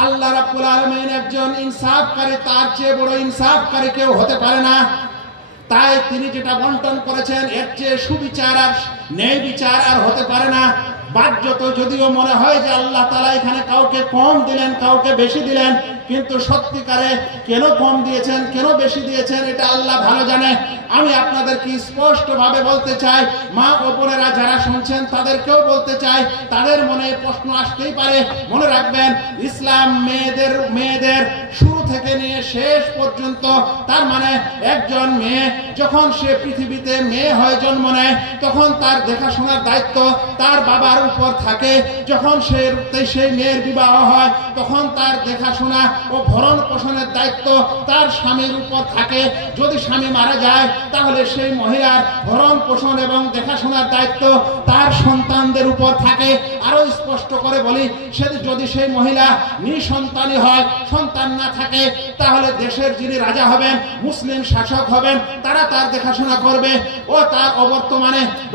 আল্লাহ রাব্বুল আলামিন একজন ইনসাফকারী, তার চেয়ে বড় ইনসাফকারী কেউ হতে পারে না। তাই তিনি যেটা বন্টন করেছেন এর চেয়ে সুবিচার আর ন্যায় বিচার আর হতে পারে না। বাহ্যত যদিও মনে হয় যে আল্লাহ তাআলা এখানে কাউকে কম দিলেন, কাউকে বেশি দিলেন, কিন্তু সত্যিকারে কেন কম দিয়েছেন, কেন বেশি দিয়েছেন এটা আল্লাহ ভালো জানে। আমি আপনাদেরকে স্পষ্টভাবে বলতে চাই, মা ও বোনেরা যারা শুনছেন তাদেরকেও বলতে চাই, তাদের মনে প্রশ্ন আসতেই পারে। মনে রাখবেন, ইসলাম মেয়েদের শুরু থেকে নিয়ে শেষ পর্যন্ত, তার মানে একজন মেয়ে যখন সে পৃথিবীতে মেয়ে হয়ে জন্ম নেয় তখন তার দেখাশোনার দায়িত্ব তার বাবার উপর থাকে। যখন সেই মেয়ের বিবাহ হয় তখন তার দেখাশোনা ও ভরণ পোষণের দায়িত্ব তার স্বামীর উপর থাকে। যদি স্বামী মারা যায় তাহলে সেই মহিলার ভরণ পোষণ এবং দেখাশোনার দায়িত্ব তার সন্তানদের উপর থাকে। আরো স্পষ্ট করে বলি, যদি সেই মহিলা নিঃসন্তানী হয়, সন্তান না থাকে, তাহলে দেশের যিনি রাজা হবেন, মুসলিম শাসক হবেন, তারা তার দেখাশোনা করবে। ও তার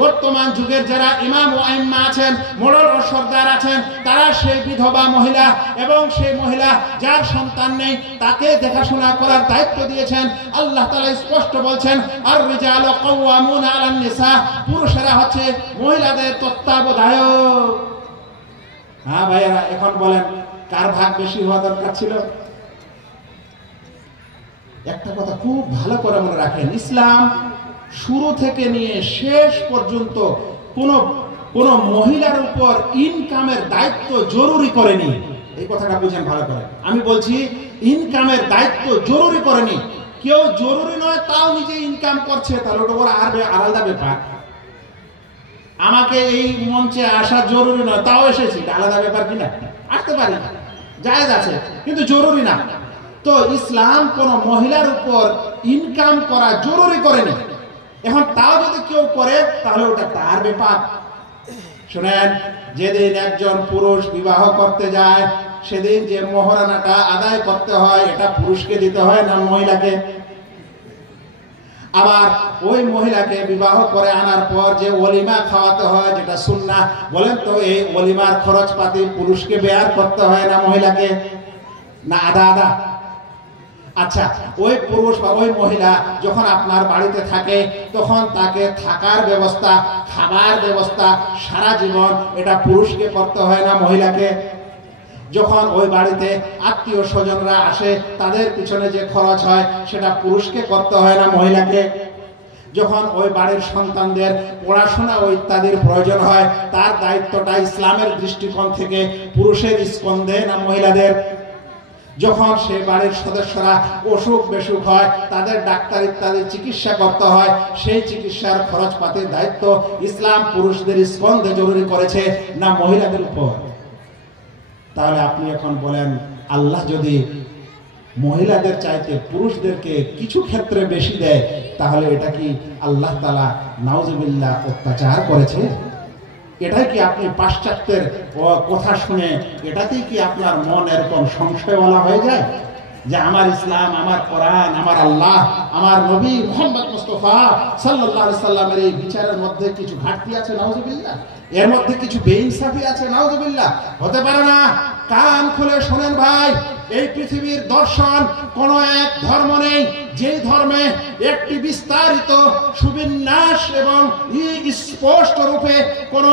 বর্তমান যুগের যারা ইমাম ও আইম্মা আছেন, মোড়ল ও সর্দার আছেন, তারা সেই বিধবা মহিলা এবং সেই মহিলা যার সন্তান নেই তাকে দেখাশোনা করার দায়িত্ব দিয়েছেন। আল্লাহ তাআলা স্পষ্ট বলছেন, আর রিজালু কাওয়ামুনা আলান নিসা, পুরুষেরা হচ্ছে মহিলাদের তত্ত্বাবধায়ক। হ্যাঁ ভাইয়েরা, এখন বলেন কার ভাগ বেশি হওয়া দরকার ছিল? একটা কথা খুব ভালো করে মনে রাখেন, ইসলাম শুরু থেকে নিয়ে শেষ পর্যন্ত কোন মহিলার উপর ইনকামের দায়িত্ব জরুরি করেনি। এই কথাটা বুঝেন ভালো করে। আমি বলছি ইনকামের দায়িত্ব জরুরি করেনি। কেউ জরুরি নয় তাও নিজে ইনকাম করছে, তাহলে ওটা ওর আলাদা ব্যাপার। আমাকে এই মঞ্চে আসা জরুরি নয়, তাও এসেছি, আলাদা ব্যাপার কিনা? আসতে পারি, জায়েজ আছে, কিন্তু জরুরি না। তো ইসলাম কোন মহিলার উপর ইনকাম করা জরুরি করেনি। এখন তাও যদি কেউ করে তাহলে ওটা তার ব্যাপার। শুনেন, যেদিন একজন পুরুষ বিবাহ করতে যায় সেদিন যে মোহরানাটা আদায় করতে হয় এটা পুরুষকে দিতে হয় না মহিলাকে? আবার ওই মহিলাকে বিবাহ করে আনার পর যে ওলিমা খাওয়াতে হয় যেটা সুন্নাহ, বলেন তো এই ওলিমার খরচপাতি পুরুষকে বেয়ার করতে হয় না মহিলাকে? না আদা? আচ্ছা, ওই পুরুষ বা ওই মহিলা যখন আপনার বাড়িতে থাকে তখন তাকে থাকার ব্যবস্থা, খাবার ব্যবস্থা সারা জীবন এটা পুরুষকে করতে হয় না মহিলাকে? যখন ওই বাড়িতে আত্মীয় স্বজনরা আসে তাদের পিছনে যে খরচ হয় সেটা পুরুষকে করতে হয় না মহিলাকে? যখন ওই বাড়ির সন্তানদের পড়াশোনা ও ইত্যাদির প্রয়োজন হয় তার দায়িত্বটা ইসলামের দৃষ্টিকোণ থেকে পুরুষের স্কন্ধে না মহিলাদের? যখন সে বাড়ির সদস্যরা অসুখ বেসুখ হয় তাদের ডাক্তার ইত্যাদি চিকিৎসা করতে হয় সেই চিকিৎসার খরচপাতির দায়িত্ব ইসলাম পুরুষদের স্কন্ধে জরুরি করেছে না মহিলাদের উপর? তাহলে আপনি এখন বলেন, আল্লাহ যদি মহিলাদের চাইতে পুরুষদেরকে কিছু ক্ষেত্রে বেশি দেয় তাহলে এটা কি আল্লাহ তাআলা নাউজুবিল্লাহ অত্যাচার করেছে? এটাই কি আপনি পাশ্চাত্যের কথা শুনে এটাতেই কি আপনার মন এরকম সংশয়ওয়ালা হয়ে যায় যে আমার ইসলাম, আমার কোরআন, আমার আল্লাহ, আমার নবী মুহাম্মদ মুস্তাফা সাল্লাল্লাহু আলাইহি সাল্লামের এই বিচারের মধ্যে কিছু ঘাটতি আছে? নাউজুবিল্লাহ। এর মধ্যে কিছু বেইনসাফি আছে? নাউজুবিল্লাহ। হতে পারে না। কান খুলে শোনেন ভাই, এই পৃথিবীর দর্শন কোন এক ধর্ম নেই যেই ধর্মে একটি বিস্তারিত সুবিন্যাস এবং স্পষ্ট রূপে কোন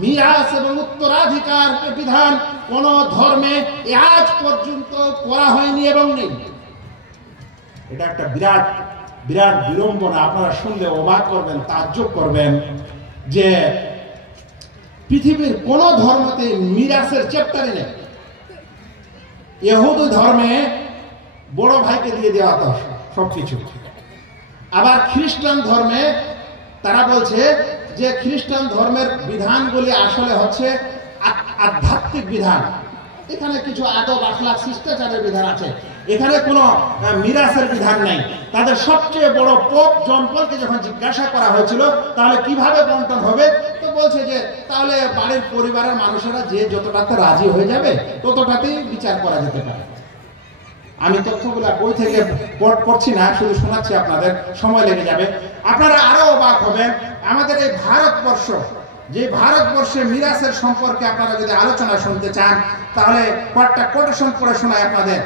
মিরাস এবং উত্তরাধিকার বিধান কোন ধর্মে আজ পর্যন্ত করা হয়নি এবং নেই। এটা একটা বিরাট বিরাট বিড়ম্বনা। আপনারা শুনলে অবাক করবেন, তাজ্জব করবেন যে পৃথিবীর কোন ধর্মতে মিরাসের চ্যাপ্টারই নেই। ইহুদি ধর্মে বড় ভাইকে দিয়ে দেওয়া তো সবকিছু। আবার খ্রিস্টান ধর্মে তারা বলছে যে খ্রিস্টান ধর্মের বিধানগুলি আসলে হচ্ছে আধ্যাত্মিক বিধান, এখানে কিছু আদব আখলাক শিষ্টাচারের বিধান আছে, এখানে কোনো মিরাসের বিধান নেই। তাদের সবচেয়ে বড় পোপ জন পলকে যখন জিজ্ঞাসা করা হয়েছিল তাহলে কিভাবে বন্টন হবে, তো বলছে যে তাহলে বাড়ির পরিবারের মানুষেরা যে যতটাতে রাজি হয়ে যাবে ততটাতেই বিচার করা যেতে পারে। আমি তথ্যগুলা বই থেকে পড়ছি না, শুধু শোনাচ্ছি আপনাদের, সময় লেগে যাবে। আপনারা আরো অবাক হবেন, আমাদের এই ভারতবর্ষ, যে ভারতবর্ষে মিরাসের সম্পর্কে আপনারা যদি আলোচনা শুনতে চান তাহলে কয়েকটা কোটেশন পড়ে শোনায় আপনাদের।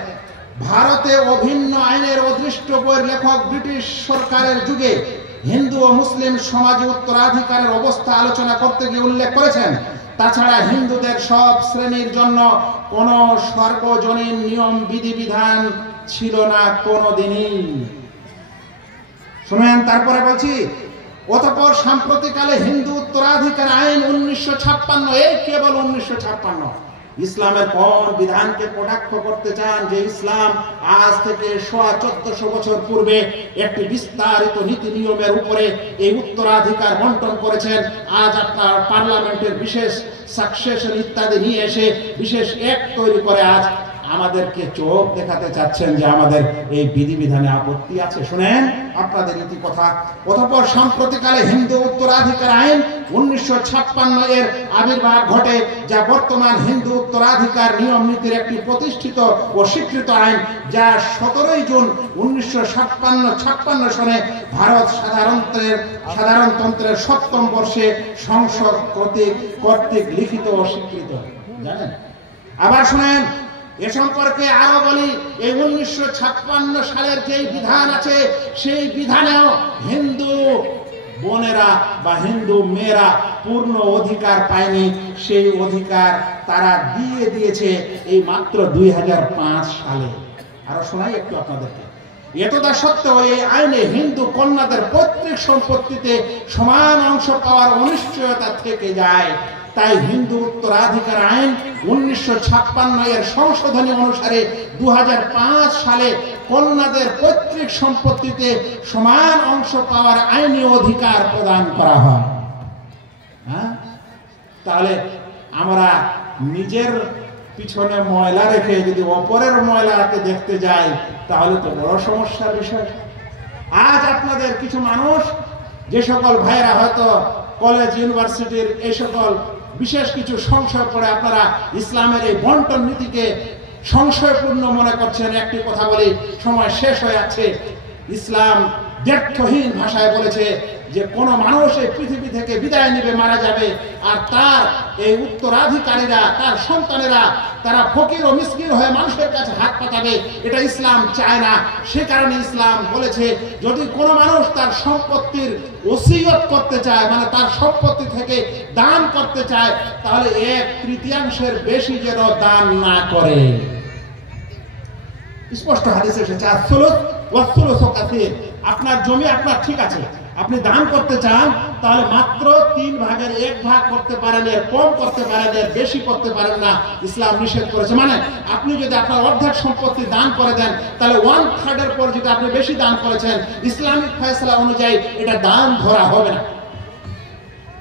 ভারতে অভিন্ন আইনের অদৃষ্ট বইয়ের লেখক ব্রিটিশ সরকারের যুগে হিন্দু ও মুসলিম সমাজে উত্তরাধিকারের অবস্থা আলোচনা করতে গিয়ে উল্লেখ করেছেন, তাছাড়া হিন্দুদের সব শ্রেণীর জন্য কোন সর্বজনীন নিয়ম বিধিবিধান ছিল না কোনদিনই। শুনেন, তারপরে বলছি, অতঃপর সাম্প্রতিককালে হিন্দু উত্তরাধিকার আইন 1956, এই কেবল 1956, ইসলামের কোন বিধানকে কটাক্ষ করতে চান যে ইসলাম আজ থেকে 1400 বছর পূর্বে একটি বিস্তারিত নীতি নিয়মের উপরে এই উত্তরাধিকার বন্টন করেছেন। আজ আপনার পার্লামেন্টের বিশেষ সাকসেশন ইত্যাদি নিয়ে এসে বিশেষ অ্যাক্ট তৈরি করে আজ আমাদেরকে চোখ দেখাতে চাচ্ছেন যে আমাদের এই বিধিবিধানে আপত্তি আছে। শুনেন আপনাদের ইতি কথা। অতঃপর সাম্প্রতিককালে হিন্দু উত্তরাধিকার আইন 1956 এর আবির্ভাব ঘটে, যা বর্তমান হিন্দু উত্তরাধিকার নিয়ম নীতির একটি প্রতিষ্ঠিত ও স্বীকৃত আইন, যা 17 জুন 1956 সনে ভারত সাধারণতন্ত্রের 7ম বর্ষে সংসদ কর্তৃক লিখিত ও স্বীকৃত। জানেন? আবার শুনেন, এ সম্পর্কে আরো বলি, এই 1956 সালের যে বিধান আছে, সেই বিধানেও হিন্দু বোনেরা বা হিন্দু মেয়েরা পূর্ণ অধিকার পায়নি। সেই অধিকার তারা দিয়েছে এই মাত্র 2005 সালে। আরো শোনাই একটু আপনাদেরকে। এতটা সত্ত্বেও এই আইনে হিন্দু কন্যাদের পৈতৃক সম্পত্তিতে সমান অংশ পাওয়ার অনিশ্চয়তা থেকে যায়। তাই হিন্দু উত্তরাধিকার আইন 1956 এর সংশোধনী অনুসারে 2005 সালে কন্যাদের পৈতৃক সম্পত্তিতে সমান অংশ পাওয়ার আইনি অধিকার প্রদান করা হয়। তাহলে আমরা নিজের পিছনে ময়লা রেখে যদি অপরের ময়লাকে দেখতে যাই, তাহলে তো বড় সমস্যার বিষয়। আজ আপনাদের কিছু মানুষ, যে সকল ভাইরা হয়তো কলেজ ইউনিভার্সিটির এই সকল বিশেষ কিছু সংশয় পড়ে আপনারা ইসলামের এই বন্টন নীতিকে সংশয়পূর্ণ মনে করছেন, একটি কথা বলি, সময় শেষ হয়ে যাচ্ছে। ইসলাম দ্ব্যর্থহীন ভাষায় বলেছে যে কোন মানুষ এই পৃথিবী থেকে বিদায় নিবে, মারা যাবে, আর তার এই উত্তরাধিকারীরা, তার সন্তানেরা, তারা ফকির ও মিসকিন হয়ে মানুষের কাছে হাত পাতাবে। এটা ইসলাম চায় না। সে কারণে ইসলাম বলেছে, যদি কোন মানুষ তার সম্পত্তির ওসিয়ত করতে চায়, মানে তার সম্পত্তি থেকে দান করতে চায়, তাহলে 1/3 বেশি যেন দান না করে। স্পষ্ট হাদিসে এসেছে, আসলুস ওয়াসলুসু কাসীর। আপনার জমি আপনার ঠিক আছে, আপনি দান করতে চান, তাহলে মাত্র 3 ভাগের 1 ভাগ করতে পারেন, এর কম করতে পারেন, এর বেশি করতে পারেন না। ইসলাম নিষেধ করেছে। মানে আপনি যদি আপনার অর্ধেক সম্পত্তি দান করে দেন, তাহলে 1/3 এর পর যেটা আপনি বেশি দান করেছেন, ইসলামিক ফয়সালা অনুযায়ী এটা দান ধরা হবে না।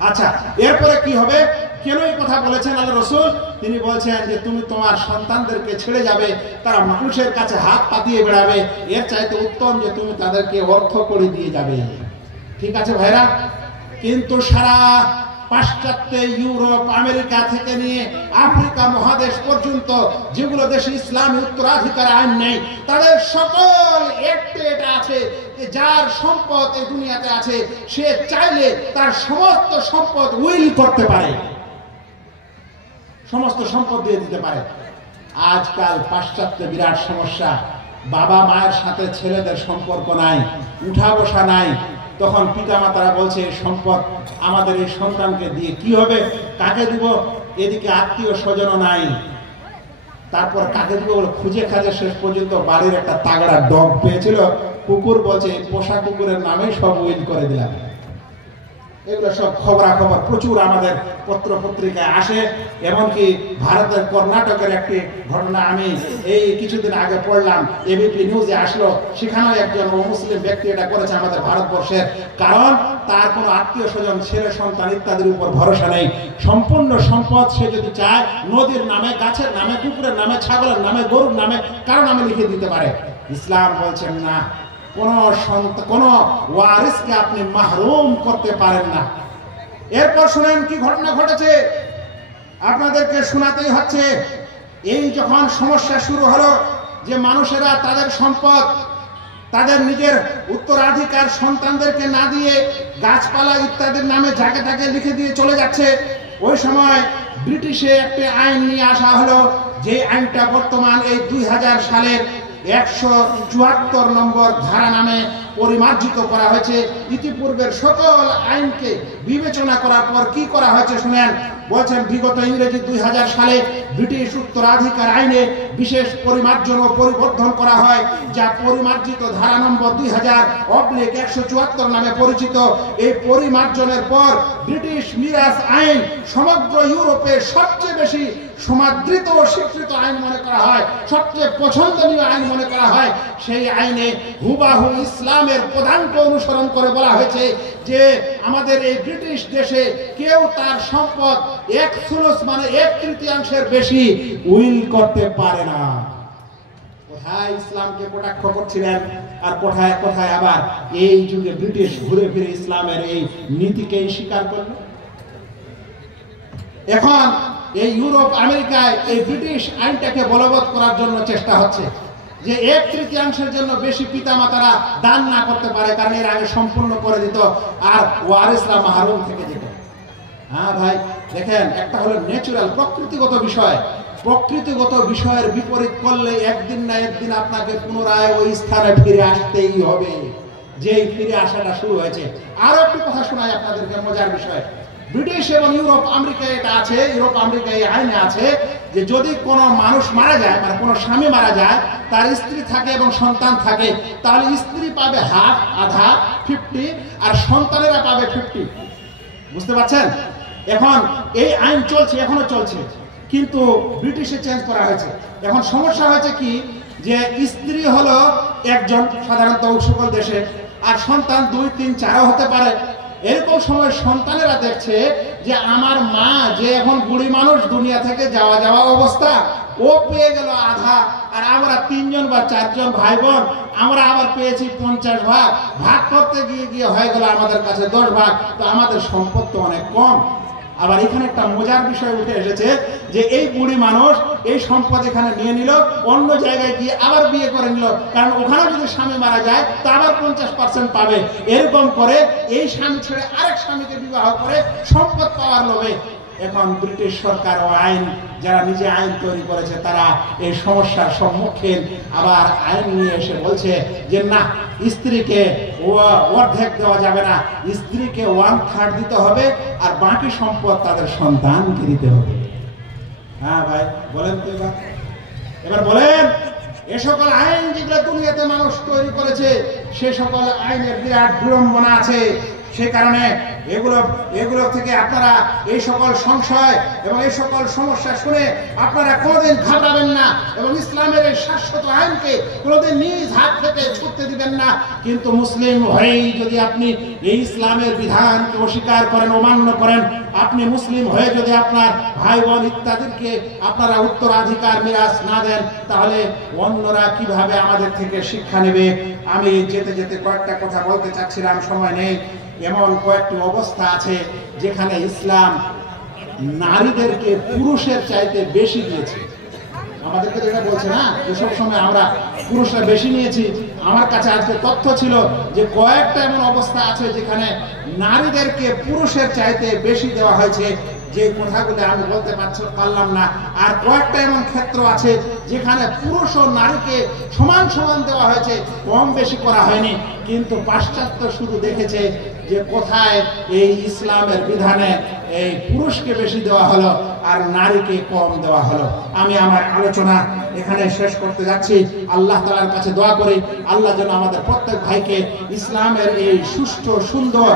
আচ্ছা, এরপরে কি হবে? কেন এই কথা বলেছেন আল্লাহ রাসূল? তিনি বলছেন যে তুমি তোমার সন্তানদেরকে ছেড়ে যাবে, তারা মানুষের কাছে হাত পাতিয়ে বেড়াবে, এর চাইতে উত্তম যে তুমি তাদেরকে অর্থ করে দিয়ে যাবে। ঠিক আছে ভাইরা? কিন্তু সারা পাশ্চাত্য ইউরোপ, আমেরিকা থেকে নিয়ে আফ্রিকা মহাদেশ পর্যন্ত যেগুলো দেশে ইসলামী উত্তরাধিকার আইন নেই, তাদের সকল এটা আছে, যার সম্পদ এই দুনিয়াতে আছে, সে চাইলে তার সমস্ত সম্পদ উইল করতে পারে, সমস্ত সম্পদ দিয়ে দিতে পারে। আজকাল পাশ্চাত্যে বিরাট সমস্যা, বাবা মায়ের সাথে ছেলেদের সম্পর্ক নাই, উঠা বসা নাই। তখন পিতামাতারা বলছে এই সম্পদ আমাদের এই সন্তানকে দিয়ে কি হবে, কাকে দিব? এদিকে আত্মীয় স্বজনও নাই, তারপর কাকে দিব বলে খুঁজে খাজে শেষ পর্যন্ত বাড়ির একটা তাগড়া ডগ পেয়েছিল, কুকুর, বলছে পোষা কুকুরের নামেই সব উইল করে দিলাম। এগুলো সব খবরাখবর প্রচুর আমাদের পত্র পত্রিকায় আসে। এমনকি ভারতের কর্ণাটকের একটি ঘটনা আমি এই কিছুদিন আগে পড়লাম, এবিপি নিউজে আসলো। সেখানেও একজন মুসলিম ব্যক্তি এটা করেছে আমাদের ভারতবর্ষের। কারণ তার কোনো আত্মীয় স্বজন, ছেলে সন্তান ইত্যাদির উপর ভরসা নেই। সম্পূর্ণ সম্পদ সে যদি চায় নদীর নামে, গাছের নামে, কুকুরের নামে, ছাগলের নামে, গরুর নামে, কারো নামে লিখে দিতে পারে। ইসলাম বলছেন না, কোন ওয়ারিসকে আপনি মাহরুম করতে পারেন না। এরপর শুনেন কি ঘটনা ঘটেছে, আপনাদেরকে শোনাতেই হচ্ছে। এই যখন সমস্যা শুরু হলো যে মানুষেরা তাদের সম্পদ তাদের নিজের উত্তরাধিকার সন্তানদেরকে না দিয়ে গাছপালা ইত্যাদির নামে যাকে তাকে লিখে দিয়ে চলে যাচ্ছে, ওই সময় ব্রিটিশে একটি আইন নিয়ে আসা হলো, যে আইনটা বর্তমান এই 2000 সালের 174 নম্বর ধারা নামে পরিমার্জিত করা হয়েছে। ইতিপূর্বের সকল আইনকে বিবেচনা করার পর কি করা হয়েছে শুনেন। বলছেন, বিগত ইংরেজি 2000 সালে ব্রিটিশ উত্তরাধিকার আইনে বিশেষ পরিমার্জন ও পরিবর্ধন করা হয়, যা পরিমার্জিত ধারা নম্বর 2000/174 নামে পরিচিত। এই পরিমার্জনের পর ব্রিটিশ মিরাস আইন সমগ্র ইউরোপে সবচেয়ে বেশি সমাদৃত ও স্বীকৃত আইন মনে করা হয়, সবচেয়ে পছন্দনীয় আইন মনে করা হয়। সেই আইনে হুবাহু ইসলামের প্রধানকে অনুসরণ করে বলা হয়েছে যে আমাদের এই ব্রিটিশ দেশে কেউ তার সম্পদ 1/3 মানে 1/3 বেশি উইল করতে পারে না। কোথায় ইসলামকে কটাক্ষ করছিলেন আর কোথায় কোথায় আবার এই যুগে ব্রিটিশ ঘুরে ফিরে ইসলামের এই নীতিকেই স্বীকার করল। এখন এই ইউরোপ আমেরিকায় এই ব্রিটিশ আইনটাকে বলবৎ করার জন্য চেষ্টা হচ্ছে যে 1/3 জন্য বেশি পিতামাতারা দান না করতে পারে, কারণ এর আগে সম্পূর্ণ করে দিত আর ওয়ারিসরা মাহরুম থেকে যেত। হ্যাঁ ভাই দেখেন, একটা হলো ন্যাচুরাল প্রকৃতিগত বিষয়, প্রকৃতিগত বিষয়ের বিপরীত করলে একদিন না একদিন আপনাকে পুনরায় ওই স্থানে ফিরে আসতেই হবে, যেই ফিরে আসাটা শুরু হয়েছে। আরো একটি কথা শোনাই আপনাদেরকে, মজার বিষয়। ব্রিটিশ এবং ইউরোপ আমেরিকায় এটা আছে, ইউরোপ আমেরিকায় আইনে আছে যে যদি কোনো মানুষ মারা যায়, মানে কোনো স্বামী মারা যায়, তার স্ত্রী থাকে এবং সন্তান থাকে, তাহলে স্ত্রী পাবে হাফ, আধা 50, আর সন্তানেরা পাবে 50। বুঝতে পারছেন? এখন এই আইন চলছে, এখনো চলছে, কিন্তু ব্রিটিশে চেঞ্জ করা হয়েছে। এখন সমস্যা হয়েছে কি, যে স্ত্রী হলো একজন সাধারণত সকল দেশে, আর সন্তান 2, 3, 4 হতে পারে। এরকম সময় সন্তানেরা দেখছে যে আমার মা যে এখন বুড়ি মানুষ, দুনিয়া থেকে যাওয়া অবস্থা, ও পেয়ে গেল আধা, আর আমরা 3 জন বা 4 জন ভাই বোন, আমরা আবার পেয়েছি 50 ভাগ। ভাগ করতে গিয়ে হয়ে গেল আমাদের কাছে 10 ভাগ। তো আমাদের সম্পদ তো অনেক কম। আবার এখানে একটা মজার বিষয় উঠে এসেছে যে এই বুড়ি মানুষ এই সম্পদ এখানে নিয়ে নিল, অন্য জায়গায় গিয়ে আবার বিয়ে করে নিল, কারণ ওখানে যদি স্বামী মারা যায় তো আবার 50% পাবে। এরকম করে এই স্বামী ছেড়ে আরেক স্বামীকে বিবাহ করে সম্পদ পাওয়ার লোভে এখন ব্রিটিশ সরকার ও আইন, যারা নিজে আইন তৈরি করেছে, তারা এই সমস্যার সম্মুখীন। আবার আইন নিয়ে এসে বলছে যে না, স্ত্রীকে অর্ধেক দেওয়া যাবে না, স্ত্রীকে 1/3 দিতে হবে, আর বাকি সম্পদ তাদের সন্তানকে দিতে হবে। হ্যাঁ ভাই বলেন তো, এবার বলেন, এ সকল আইন যেগুলো দুনিয়াতে মানুষ তৈরি করেছে, সে সকল আইনের বিরাট বিড়ম্বনা আছে। সে কারণে এগুলো থেকে আপনারা এই সকল সংশয় এবং এই সকল সমস্যা শুনে আপনারা কোনোদিন ঘাবড়াবেন না, এবং ইসলামের এই শাশ্বত আইনকে কোনোদিন নিজ হাত থেকে ছুটতে দিবেন না। কিন্তু মুসলিম হয়েই যদি আপনি এই ইসলামের বিধানকে অস্বীকার করেন, অমান্য করেন, আপনি মুসলিম হয়ে যদি আপনার ভাই বোন ইত্যাদিকে আপনারা উত্তরাধিকার মিরাজ না দেন, তাহলে অন্যরা কিভাবে আমাদের থেকে শিক্ষা নেবে? আমি যেতে যেতে কয়েকটা কথা বলতে চাচ্ছিলাম, সময় নেই। এমন কয়েকটি অবস্থা আছে যেখানে ইসলাম নারীদেরকে পুরুষের চাইতে বেশি দিয়েছে। আমাদেরকে যেটা বলছে না যে সব সময় আমরা পুরুষরা বেশি নিয়েছি, আমার কাছে আজকে তথ্য ছিল যে কয়েকটা এমন অবস্থা আছে যেখানে নারীদেরকে পুরুষের চাইতে বেশি দেওয়া হয়েছে, যে কথাগুলো আমি বলতে পারলাম না। আর কয়েকটা এমন ক্ষেত্র আছে যেখানে পুরুষ ও নারীকে সমান সমান দেওয়া হয়েছে, কম বেশি করা হয়নি। কিন্তু পাশ্চাত্য শুধু দেখেছে যে কোথায় এই ইসলামের বিধানে এই পুরুষকে বেশি দেওয়া হলো আর নারীকে কম দেওয়া হলো। আমি আমার আলোচনা এখানে শেষ করতে যাচ্ছি। আল্লাহ তাআলার কাছে দোয়া করি, আল্লাহ যেন আমাদের প্রত্যেক ভাইকে ইসলামের এই সুষ্ঠু, সুন্দর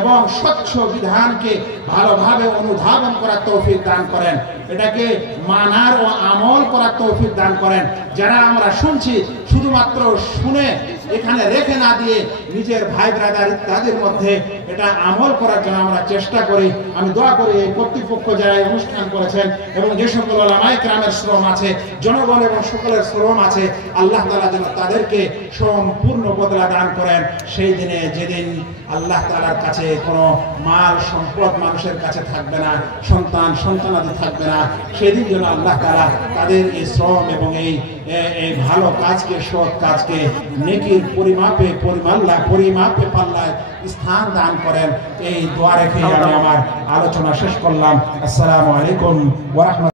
এবং স্বচ্ছ বিধানকে ভালোভাবে অনুধাবন করার তৌফিক দান করেন, এটাকে মানার ও আমল করার তৌফিক দান করেন। যারা আমরা শুনছি, শুধুমাত্র শুনে এখানে রেখে না দিয়ে নিজের ভাই ব্রাদার ইত্যাদির মধ্যে এটা আমল করার জন্য আমরা চেষ্টা করি। আমি দোয়া করি এই কর্তৃপক্ষ যারা এই অনুষ্ঠান করেছেন এবং যে সকল উলামায়ে কেরামের শ্রম আছে, জনগণ এবং সকলের শ্রম আছে, আল্লাহ তাআলা যেন তাদেরকে সম্পূর্ণ বদলা দান করেন সেই দিনে, যেদিন আল্লাহ তাআলার কাছে কোনো মাল সম্পদ মানুষের কাছে থাকবে না, সন্তান সন্তানাদি থাকবে না। সেদিন যেন আল্লাহ তাআলা তাদের এই শ্রম এবং এই ভালো কাজকে, সৎ কাজকে নেকির পরিমাপে পাল্লায় স্থান দান করেন। এই দোয়া রেখে আমি আমার আলোচনা শেষ করলাম। আসসালামু আলাইকুম ওয়া রাহমাতুল্লাহ।